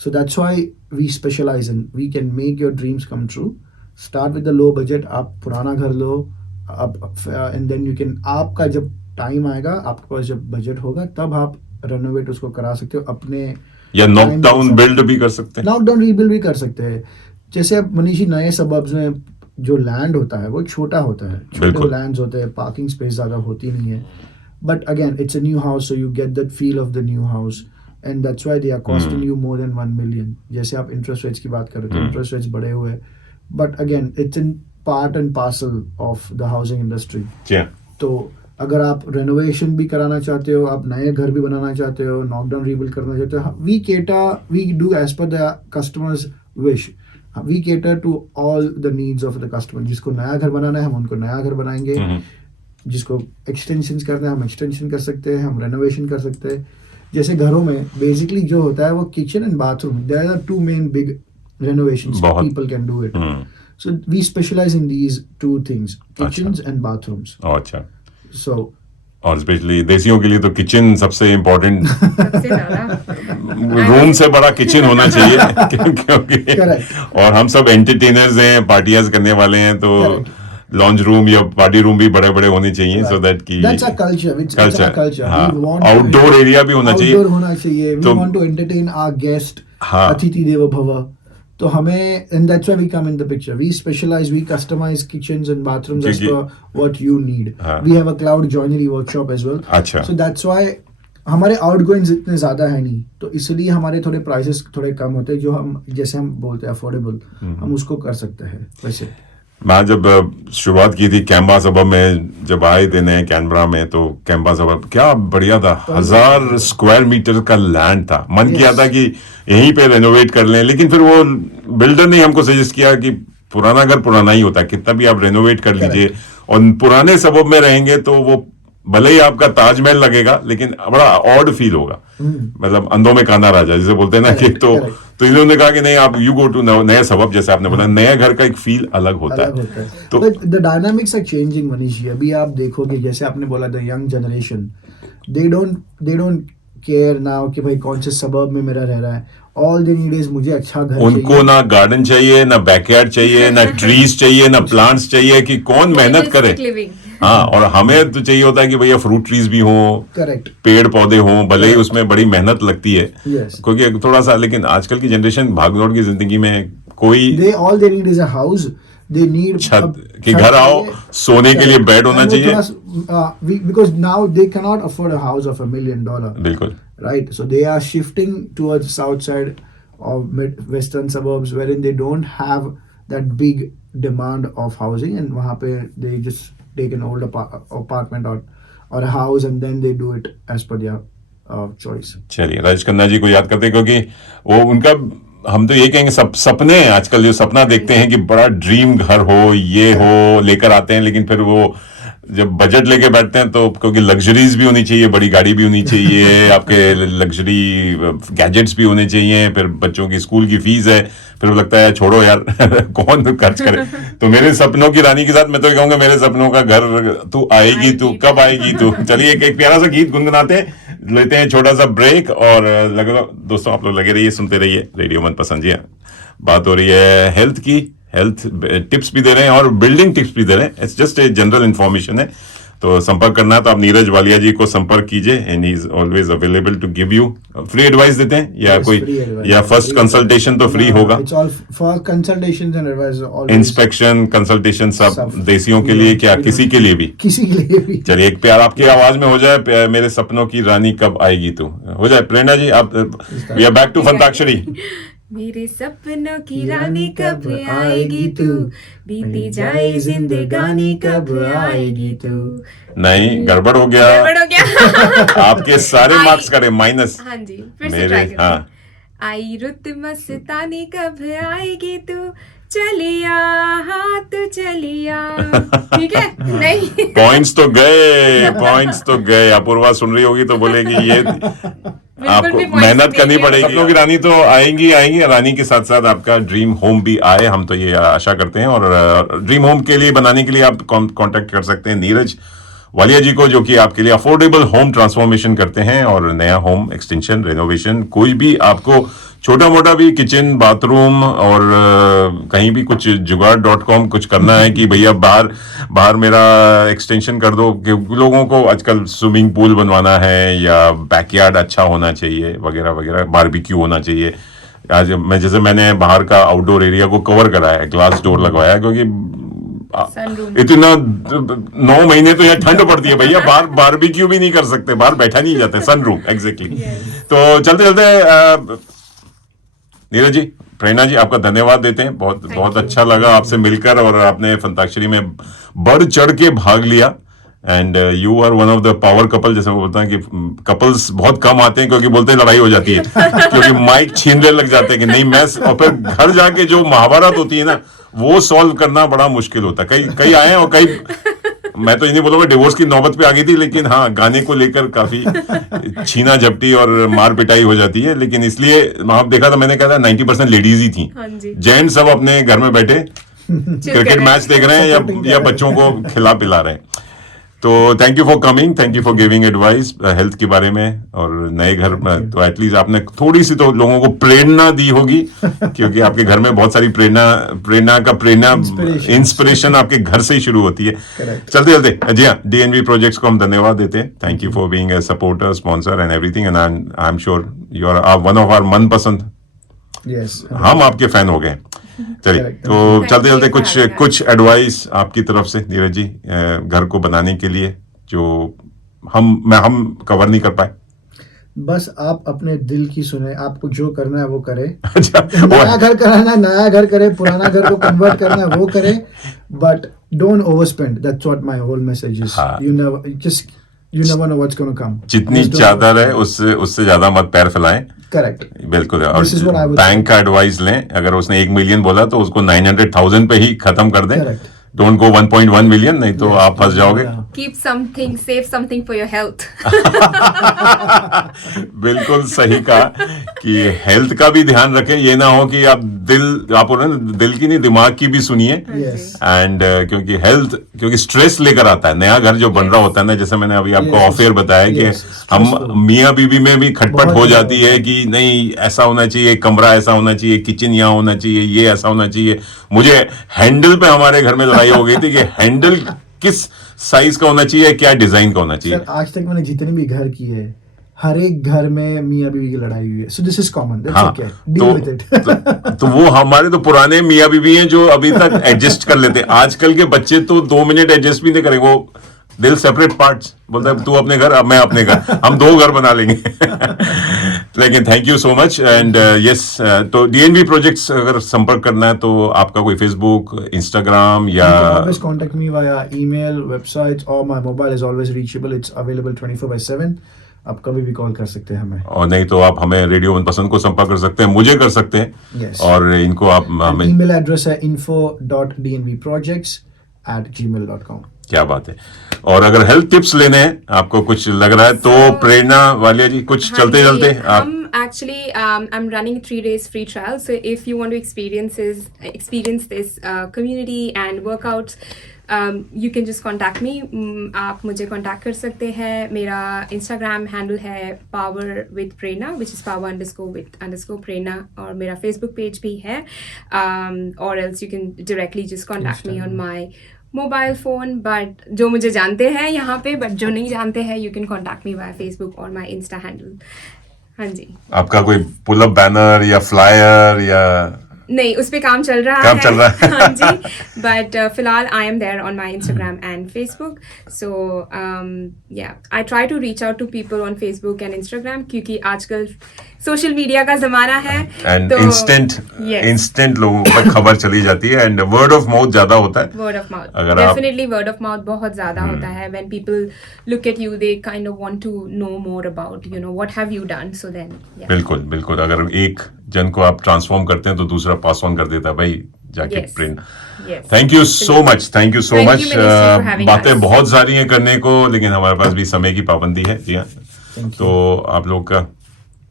So that's why we specialise in, we can make your dreams come true. Start with the low budget, आप पुराना घर लो, एंड देन यू कैन, आपका जब टाइम आएगा, आपके पास जब बजट होगा, तब आप रेनोवेट उसको करा सकते हो अपने, या नॉक डाउन बिल्ड भी कर सकते हैं, नॉक डाउन रीबिल्ड भी कर सकते हैं। जैसे अब मनीषी नए सबब्स में जो लैंड होता है वो छोटा होता है, छोटे बिल्कुल। लैंड्स होते हैं, पार्किंग स्पेस ज्यादा होती नहीं है, but again it's a new house, so you get that feel of the new house, and that's why they are costing you more than 1 million। जैसे आप इंटरेस्ट रेट्स की बात कर रहे थे, इंटरेस्ट रेट्स बढ़े हुए, but again it's in part and parcel of the housing industry. जी हाँ। तो अगर आप रेनोवेशन भी कराना चाहते हो, आप नए घर भी बनाना चाहते हो, नॉकडाउन रीबिल्ड करना चाहते हो, we do as per the customers wish, we cater to all the needs of the customer. जिसको नया घर बनाना है हम उनको नया घर बनाएंगे, जिसको एक्सटेंशन करना है हम एक्सटेंशन कर सकते हैं, हम रेनोवेशन कर सकते हैं। जैसे घरों में बेसिकली जो होता है वो kitchen and bathroom, there are two main big renovations बहुत। People can do it. So we specialise in these two things, kitchens and bathrooms. अच्छा, सो और स्पेशली देसियों के लिए तो किचन सबसे इम्पोर्टेंट, सबसे ज्यादा रूम से बड़ा किचन होना चाहिए क्योंकि Correct. और हम सब एंटरटेनर्स हैं, पार्टियां करने वाले हैं, तो लॉन्ज रूम या पार्टी रूम भी बड़े बड़े होने चाहिए, सो दैट की That's our culture. It's our culture. हाँ, We want to- outdoor area भी होना चाहिए। Outdoor होना चाहिए। We तो- want to entertain our guest. हाँ। अतिथि देवो भव। तो हमें, and that's why we come in the picture. We specialize, we customize kitchens and bathrooms as क्योंकि- per what you need. हाँ। We have a cloud joinery workshop as well. अच्छा। So that's why हमारे आउटगोइंग्स इतने ज्यादा है नहीं, तो इसलिए हमारे थोड़े प्राइसेस थोड़े कम होते हैं, जो हम जैसे हम बोलते हैं अफोर्डेबल, हम उसको कर सकते हैं वैसे। मैं जब शुरुआत की थी कैम्बा सबब में, जब आए थे नए कैनबरा में, तो कैम्बा सबब क्या बढ़िया था, 1000 स्क्वायर मीटर का लैंड था। मन किया था कि यहीं पे रेनोवेट कर लें, लेकिन फिर वो बिल्डर ने हमको सजेस्ट किया कि पुराना घर पुराना ही होता है, कितना भी आप रेनोवेट कर लीजिए, और पुराने सबब में रहेंगे तो वो भले ही आपका ताजमहल लगेगा, लेकिन बड़ा ऑड फील होगा, मतलब अंधों में काना राजा जिसे बोलते हैं ना, कि तो इन्होंने कहा कि नहीं, आप यू गो टू नया सबब, जैसे आपने बोला, नया घर का एक फील अलग होता है। तो the dynamics are changing Manish ji. अभी आप देखोगे, जैसे आपने बोला the young generation, they don't care now कि भाई कौन से सबब में मेरा रह रहा है। ऑल दे नीड इज मुझे अच्छा घर उनको चाहिए। ना गार्डन चाहिए, ना बैकयार्ड चाहिए, ना ट्रीज चाहिए, ना प्लांट्स चाहिए, कि कौन मेहनत करे। Minimalistic living. हाँ, और हमें तो चाहिए होता है कि भैया फ्रूट ट्रीज भी हों, करेक्ट। पेड़ पौधे हों, भले ही उसमें बड़ी मेहनत लगती है, Yes. क्योंकि थोड़ा सा, लेकिन आजकल की जनरेशन भागदौड़ की जिंदगी में कोई they need is a house, they need छत, कि घर आओ, सोने के लिए बेड होना चाहिए। Because now they can not afford a house of $1 million, बिल्कुल। right? So they are shifting towards south side of western suburbs, wherein they don't have that big demand of housing, and वहाँ पे they just take an old apartment or a house, and then they do it as per their choice. चलिए, राजेश खन्ना जी को याद करते हैं, क्योंकि वो उनका, हम तो ये कहेंगे, सपने हैं आजकल, जो सपना देखते हैं कि बड़ा ड्रीम घर हो, ये हो, लेकर आते हैं, लेकिन फिर वो जब बजट लेके बैठते हैं, तो क्योंकि लग्जरीज भी होनी चाहिए, बड़ी गाड़ी भी होनी चाहिए, आपके लग्जरी गैजेट्स भी होने चाहिए, फिर बच्चों की स्कूल की फीस है, फिर लगता है छोड़ो यार कौन खर्च करे। तो मेरे सपनों की रानी के साथ मैं तो कहूंगा, मेरे सपनों का घर, तू आएगी, तू कब आएगी तू। चलिए एक प्यारा सा गीत गुनगुनाते हैं, लेते हैं छोटा सा ब्रेक, और दोस्तों आप लोग लगे रहिए, सुनते रहिए रेडियो मनपसंद। जी, बात हो रही है हेल्थ की, हेल्थ टिप्स भी दे रहे हैं और बिल्डिंग टिप्स भी दे रहे हैं। It's just a general information है। तो संपर्क करना है तो आप नीरज वालिया जी को संपर्क कीजिए, and he is always available to give you free advice देते हैं, या Yes, कोई free advice. या फर्स्ट कंसल्टेशन तो फ्री होगा, It's all for consultations and advice. Always inspection consultation सब सब देसियों के लिए, क्या किसी के लिए भी। किसी के लिए भी। चलिए एक प्यार आपकी आवाज में हो जाए, मेरे सपनों की रानी कब आएगी तू, हो जाए। प्रेरणा जी, आप, वी आर बैक टू फंताक्षरी। मेरे सपनों की रानी कब आएगी तू, बीती जाए जिंदगानी कब आएगी तू। नहीं, गड़बड़ हो गया, गड़बड़ हो गया। आपके सारे आई- मार्क्स करे माइनस। हाँ जी, फिर से मेरे, ट्राई करते हाँ। हैं। आई रुत मस्तानी कब आएगी तू, चलिया हाँ तू चलिया। ठीक है, नहीं पॉइंट्स तो गए, पॉइंट्स तो गए। अपूर्वा सुन रही होगी तो बोलेगी ये आपको भी points मेहनत नहीं करनी है। पड़ेगी। सपनों की रानी तो आएंगी आएंगी, रानी के साथ साथ आपका ड्रीम होम भी आए, हम तो ये आशा करते हैं। और ड्रीम होम के लिए बनाने के लिए आप कांटेक्ट कर सकते हैं नीरज वालिया जी को, जो कि आपके लिए अफोर्डेबल होम ट्रांसफॉर्मेशन करते हैं, और नया होम एक्सटेंशन, रेनोवेशन, कोई भी आपको छोटा मोटा भी किचन, बाथरूम, और कहीं भी कुछ जुगाड़.com कुछ करना है कि भैया बाहर मेरा एक्सटेंशन कर दो, कि लोगों को आजकल स्विमिंग पूल बनवाना है, या बैकयार्ड अच्छा होना चाहिए, वगैरह वगैरह, बारबेक्यू होना चाहिए। आज मैंने बाहर का आउटडोर एरिया को कवर कराया है, ग्लास डोर लगवाया, क्योंकि Sunroom। इतना 9 महीने तो यहाँ ठंड पड़ती है भैया, बाहर बारबेक्यू भी नहीं कर सकते, बाहर बैठा नहीं जाता। Sunroom, exactly. तो चलते चलते नीरज जी, प्रेरणा जी, आपका धन्यवाद देते हैं। बहुत अच्छा लगा आपसे मिलकर, और आपने फंताक्षरी में बढ़ चढ़ के भाग लिया, and you are one of the power couple. जैसे वो बोलते हैं कि कपल्स बहुत कम आते हैं, क्योंकि बोलते हैं लड़ाई हो जाती है, क्योंकि माइक छीनने लग जाते हैं कि नहीं मैं, और फिर घर जाके जो महाभारत होती है ना, वो सॉल्व करना बड़ा मुश्किल होता है। कई आए हैं और मैं तो ये नहीं बोलूंगा डिवोर्स की नौबत पे आ गई थी, लेकिन हाँ गाने को लेकर काफी छीना झपटी और मार पिटाई हो जाती है। लेकिन इसलिए वहां देखा था मैंने, कहा था 90% लेडीज ही थी, हाँ जी। जेंट सब अपने घर में बैठे क्रिकेट मैच देख रहे हैं या बच्चों को खिला पिला रहे हैं। तो thank you for coming, thank you for giving advice health के बारे में और नए घर में। तो एटलीस्ट आपने थोड़ी सी तो लोगों को प्रेरणा दी होगी, क्योंकि आपके घर में बहुत सारी प्रेरणा इंस्पिरेशन आपके घर से ही शुरू होती है। Correct. चलते चलते जी हाँ, डीएनवी प्रोजेक्ट्स को हम धन्यवाद देते हैं। Thank you for being a supporter, sponsor and everything, and I am sure you are one of our मनपसंद, Yes. हम आपके फैन हो गए। चलिए, Correct. तो Thank चलते you चलते for having us. कुछ एडवाइस आपकी तरफ से नीरज जी, घर को बनाने के लिए जो हम कवर नहीं कर पाए। बस आप अपने दिल की सुने, आपको जो करना है वो करे। अच्छा, नया घर कराना है नया घर करे, पुराना घर को कन्वर्ट करना है वो करे, but don't overspend. That's what my whole message is. हाँ। You never know what's going to come. जितनी Just don't चादर है उससे ज्यादा मत पैर फैलाएं। Correct. बिल्कुल। और This is what I would bank का एडवाइस लें, अगर उसने 1 मिलियन बोला तो उसको 900,000 पे ही खत्म कर दें। Correct. डोंट गो 1.1 मिलियन, नहीं तो आप फंस जाओगे। Yeah. Keep something, save something for your health. बिल्कुल सही कहा कि हेल्थ का भी ध्यान रखें, ये ना हो कि आप दिल की नहीं दिमाग की भी सुनिए। Yes. एंड क्योंकि स्ट्रेस लेकर आता है नया घर जो बन रहा होता है ना, जैसे मैंने अभी आपको Yes. ऑफ एयर बताया कि Yes. हम Stressful. मियाँ बीवी में भी खटपट बहुत हो ज्यादा जाती है कि नहीं ऐसा होना चाहिए, कमरा ऐसा होना चाहिए, किचन यहाँ होना चाहिए, ये ऐसा होना चाहिए। मुझे हैंडल पे हमारे घर में लड़ाई हो गई थी कि हैंडल किस साइज का होना चाहिए, क्या डिजाइन का होना चाहिए। सर आज तक मैंने जितने भी घर किए, हर एक घर में मियाँ बीवी की लड़ाई हुई है। So this is common, that's हाँ, ओके, डील विद इट। तो वो हमारे तो पुराने मियाँ बीवी हैं जो अभी तक एडजस्ट कर लेते हैं। आजकल के बच्चे तो 2 मिनट एडजस्ट भी नहीं करेंगे, वो दिल सेपरेट पार्ट्स बोलता है, तू अपने घर अब मैं अपने घर, हम 2 घर बना लेंगे। लेकिन thank you so much and yes, तो डीएनवी प्रोजेक्ट्स अगर संपर्क करना है तो आपका कोई फेसबुक, इंस्टाग्राम या You can always contact me via email, website, or my mobile is always reachable. It's available 24/7. आप कभी भी कॉल कर सकते हैं हमें। और नहीं तो आप हमें रेडियो मनपसंद को संपर्क कर सकते हैं, मुझे कर सकते हैं। Yes. और इनको आप हमें, ईमेल एड्रेस है info.dnvprojects@gmail.com। क्या बात है। और अगर हेल्थ टिप्स लेने हैं आपको, कुछ लग रहा है तो प्रेरणा वालिया जी कुछ हाँ चलते जी, चलते आप हम actually I'm running 3 days free trial, so if you want to experience this community and workouts, you can just contact me. आप मुझे contact कर सकते हैं। मेरा Instagram handle है power with prerna, which is power_with_prerna, और मेरा Facebook page भी है, or else you can directly just contact me on my mobile phone. But जो मुझे जानते हैं यहाँ पे, बट जो नहीं जानते हैं, you can contact me via Facebook और माई इंस्टा हैंडल। हाँ जी। आपका कोई पुल अप बैनर या फ्लायर या नहीं, उस पे काम चल रहा काम है। चल रहा है। हाँ जी, बट फिलहाल I am there on my Instagram and Facebook. So yeah I try to reach out to people on Facebook and Instagram, क्योंकि आजकल सोशल मीडिया का जमाना है एंड तो yes. इंस्टेंट लोगों तक खबर चली जाती है एंड वर्ड ऑफ माउथ ज्यादा होता है। वर्ड ऑफ माउथ, अगर आप- डेफिनेटली वर्ड ऑफ माउथ बहुत ज्यादा होता है। When people look at you, they kind of want to know more about what have you done, so then बिल्कुल बिल्कुल, अगर एक जन को आप ट्रांसफॉर्म करते हैं तो दूसरा पास ऑन कर देता है भाई जाके Yes. Print. Yes. Thank you so much, thank you so Thank much. you, Ministry, for having बातें us. बहुत सारी हैं करने को, लेकिन हमारे पास भी समय की पाबंदी है। जी हाँ, Thank you. तो आप लोग का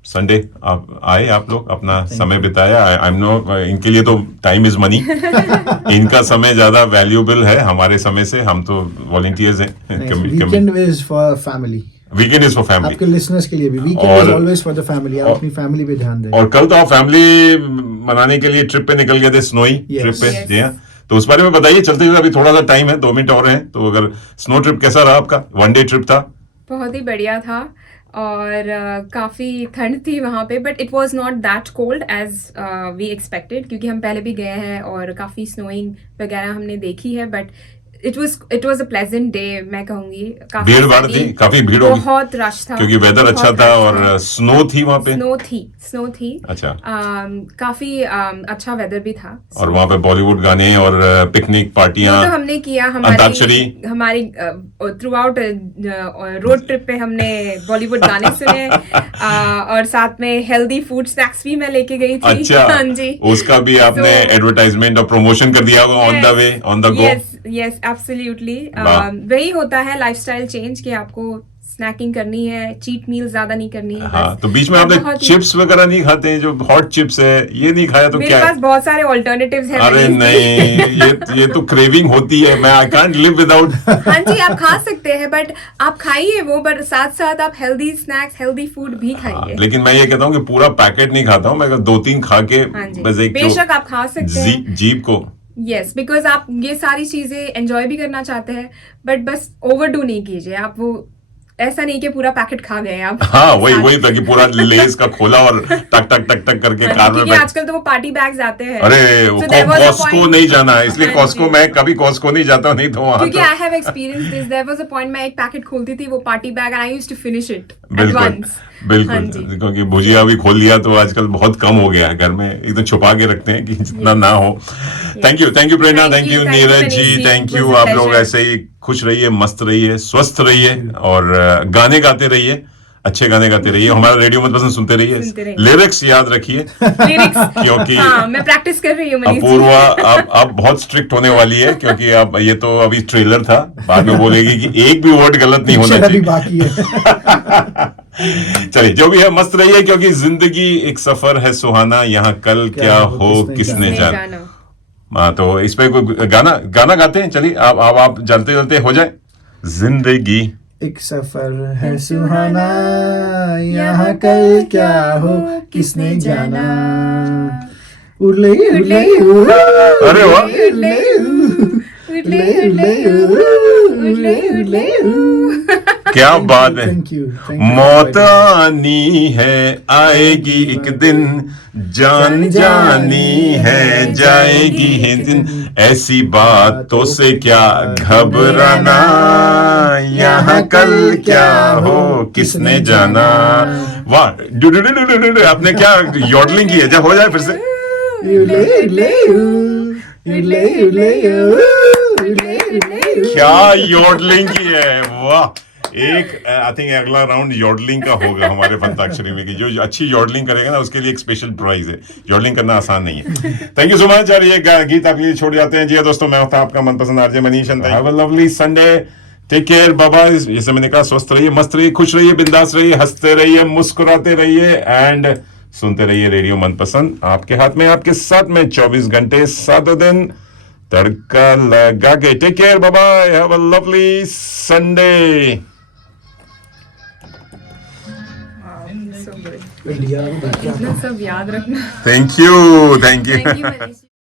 संडे आप आए, आप लोग अपना समय बिताया। आई एम नो इनके लिए तो टाइम इज मनी, इनका समय ज्यादा वैल्यूएबल है हमारे समय से। हम तो वॉलंटियर्स हैं। Weekend is for family. Weekend is for family. आपके लिसनर्स के लिए भी वीकेंड और- is always for the family. आप अपनी फैमिली पे ध्यान दें। और कल तो आप फैमिली मनाने के लिए ट्रिप पे निकल गए थे, स्नोई Yes. ट्रिप पे। Yes. जी हाँ, तो उस बारे में बताइए चलते हुए। अभी थोड़ा सा टाइम है, 2 मिनट और हैं। तो अगर स्नो ट्रिप कैसा रहा आपका? 1 डे ट्रिप था? बहुत ही बढ़िया था, और काफ़ी ठंड थी वहाँ पे, but it was not that cold as we expected, क्योंकि हम पहले भी गए हैं और काफ़ी स्नोइंग वगैरह हमने देखी है। But it was a pleasant day, मैं कहूँगी। काफी भीड़ भाड़ सारी- थी, काफी भीड़ होगी बहुत रश था, क्योंकि वेदर बहुत अच्छा था रश और स्नो थी वहाँ पे। स्नो थी। अच्छा। काफी अच्छा वेदर भी था। और वहाँ पे बॉलीवुड गाने और पिकनिक पार्टियां, वो तो हमने किया, अंताक्षरी। हमारी थ्रू आउट रोड ट्रिप पे हमने बॉलीवुड गाने सुने, और साथ में हेल्दी फूड स्नैक्स भी मैं लेके गई थी। अच्छा, हाँ जी, उसका भी आपने So- एडवर्टाइजमेंट और प्रमोशन कर दिया होगा on the way, on the go. Yes, yes, absolutely. वाह। वही होता है लाइफस्टाइल चेंज कि आपको स्नैकिंग करनी है, चीट मील ज्यादा नहीं करनी है। हाँ, बस। तो बीच में और आपने बहुत ही- चिप्स वगैरह नहीं खाते हैं, जो हॉट चिप्स है, ये नहीं खाया तो मेरे क्या पास बहुत सारे ऑल्टरनेटिव्स हैं। अरे वनीस के। नहीं, ये तो क्रेविंग होती है, मैं आई कांट लिव विदाउट। हाँ जी, आप खा सकते हैं, बट आप खाइए वो, बट साथ साथ आप हेल्दी स्नैक्स, हेल्दी फूड भी खाइए। लेकिन मैं ये कहता हूँ कि पूरा पैकेट नहीं खाता हूँ, मैं 2-3 खा के हाँ जी, बस एक बेशक आप खा सकते हैं। जीभ को। यस, बिकॉज आप ये सारी चीजें एंजॉय भी करना चाहते हैं, बट बस ओवरडू नहीं कीजिए। आप वो ऐसा नहीं कि पूरा पैकेट खा गए आप। हाँ, वही था कि पूरा लेस का खोला और टक टक टक टक करके कार में क्योंकि बैठ। आजकल तो वो पार्टी बैग्स आते हैं। अरे So there was a Costco point- नहीं जाना है, इसलिए हाँ कॉस्को जी। मैं कभी कॉस्को नहीं जाता हूँ, नहीं तो वहां क्योंकि तो I have experience this, there was a point मैं एक पैकेट खोलती थी वो party bag, and I used to finish it at बिल्कुल वंस। हाँ बिल्कुल, जी। क्योंकि भुजिया भी खोल लिया तो आजकल बहुत कम हो गया है घर में, एकदम छुपा के रखते हैं कि जितना ना हो। Thank you Prerna, Thank thank you, you thank you, Neeraj Manish ji, जी, thank it you. was a आप लोग pleasure. ऐसे ही खुश रहिए, मस्त रहिए, स्वस्थ रहिए और गाने गाते रहिए, अच्छे गाने गाते रहिए, हमारा रेडियो मत पसंद सुनते सुनते रहिए, रहिए। लिरिक्स याद रखिए लिरिक्स क्योंकि हाँ, मैं प्रैक्टिस कर रही हूँ मनीष जी। अपूर्वा अब बहुत स्ट्रिक्ट होने वाली है, क्योंकि अब ये तो अभी ट्रेलर था, बाद में बोलेगी कि एक भी वर्ड गलत नहीं होना पिक्चर अभी चाहिए। बाकी है। चलिए, जो भी है मस्त रहिए, क्योंकि जिंदगी एक सफर है सुहाना, यहाँ कल क्या हो किसने जाना। जाना। हाँ, तो इस पे कोई गाना गाते हैं, चलिए आप चलते चलते हो जाए। जिंदगी एक सफर है सुहाना, यहाँ कल क्या हो किसने जाना। उड़ले उड़ले अरे वाह। उड़ले उड़ले उड़ले उड़ले। क्या बात है। Thank you. मौत आनी है, आएगी एक दिन, जान जानी है, जाएगी ही दिन, ऐसी बातों से क्या घबराना, यहाँ कल क्या हो किसने जाना। वाह, आपने क्या यॉडलिंग की है, जब हो जाए फिर से। उड़ले उड़ले उड़ले उड़ले उड़ले। क्या यॉडलिंग की है, वाह। एक आई थिंक अगला राउंड यॉडलिंग का होगा हमारे फंताक्षरी में, कि जो अच्छी यॉडलिंग करेगा ना उसके लिए एक स्पेशल प्राइज है। यॉडलिंग करना आसान नहीं है। Thank you so much. और ये गीत आपके लिए छोड़ जाते हैं। जी दोस्तों, मैं होता आपका मनपसंद RJ Manish, and have a lovely Sunday. Take care, bye bye. जैसे मैंने कहा, स्वस्थ रहिए, मस्त रहिए, खुश रहिए, बिंदास रहिए, हंसते रहिए, मुस्कुराते रहिए, एंड सुनते रहिए रेडियो मनपसंद, आपके हाथ में, आपके साथ में, 24 घंटे 7 दिन, तड़का लगा के। Take care, bye bye, have a lovely Sunday. So good. India. इतना सब याद रखना। Thank you Thank you, Manish.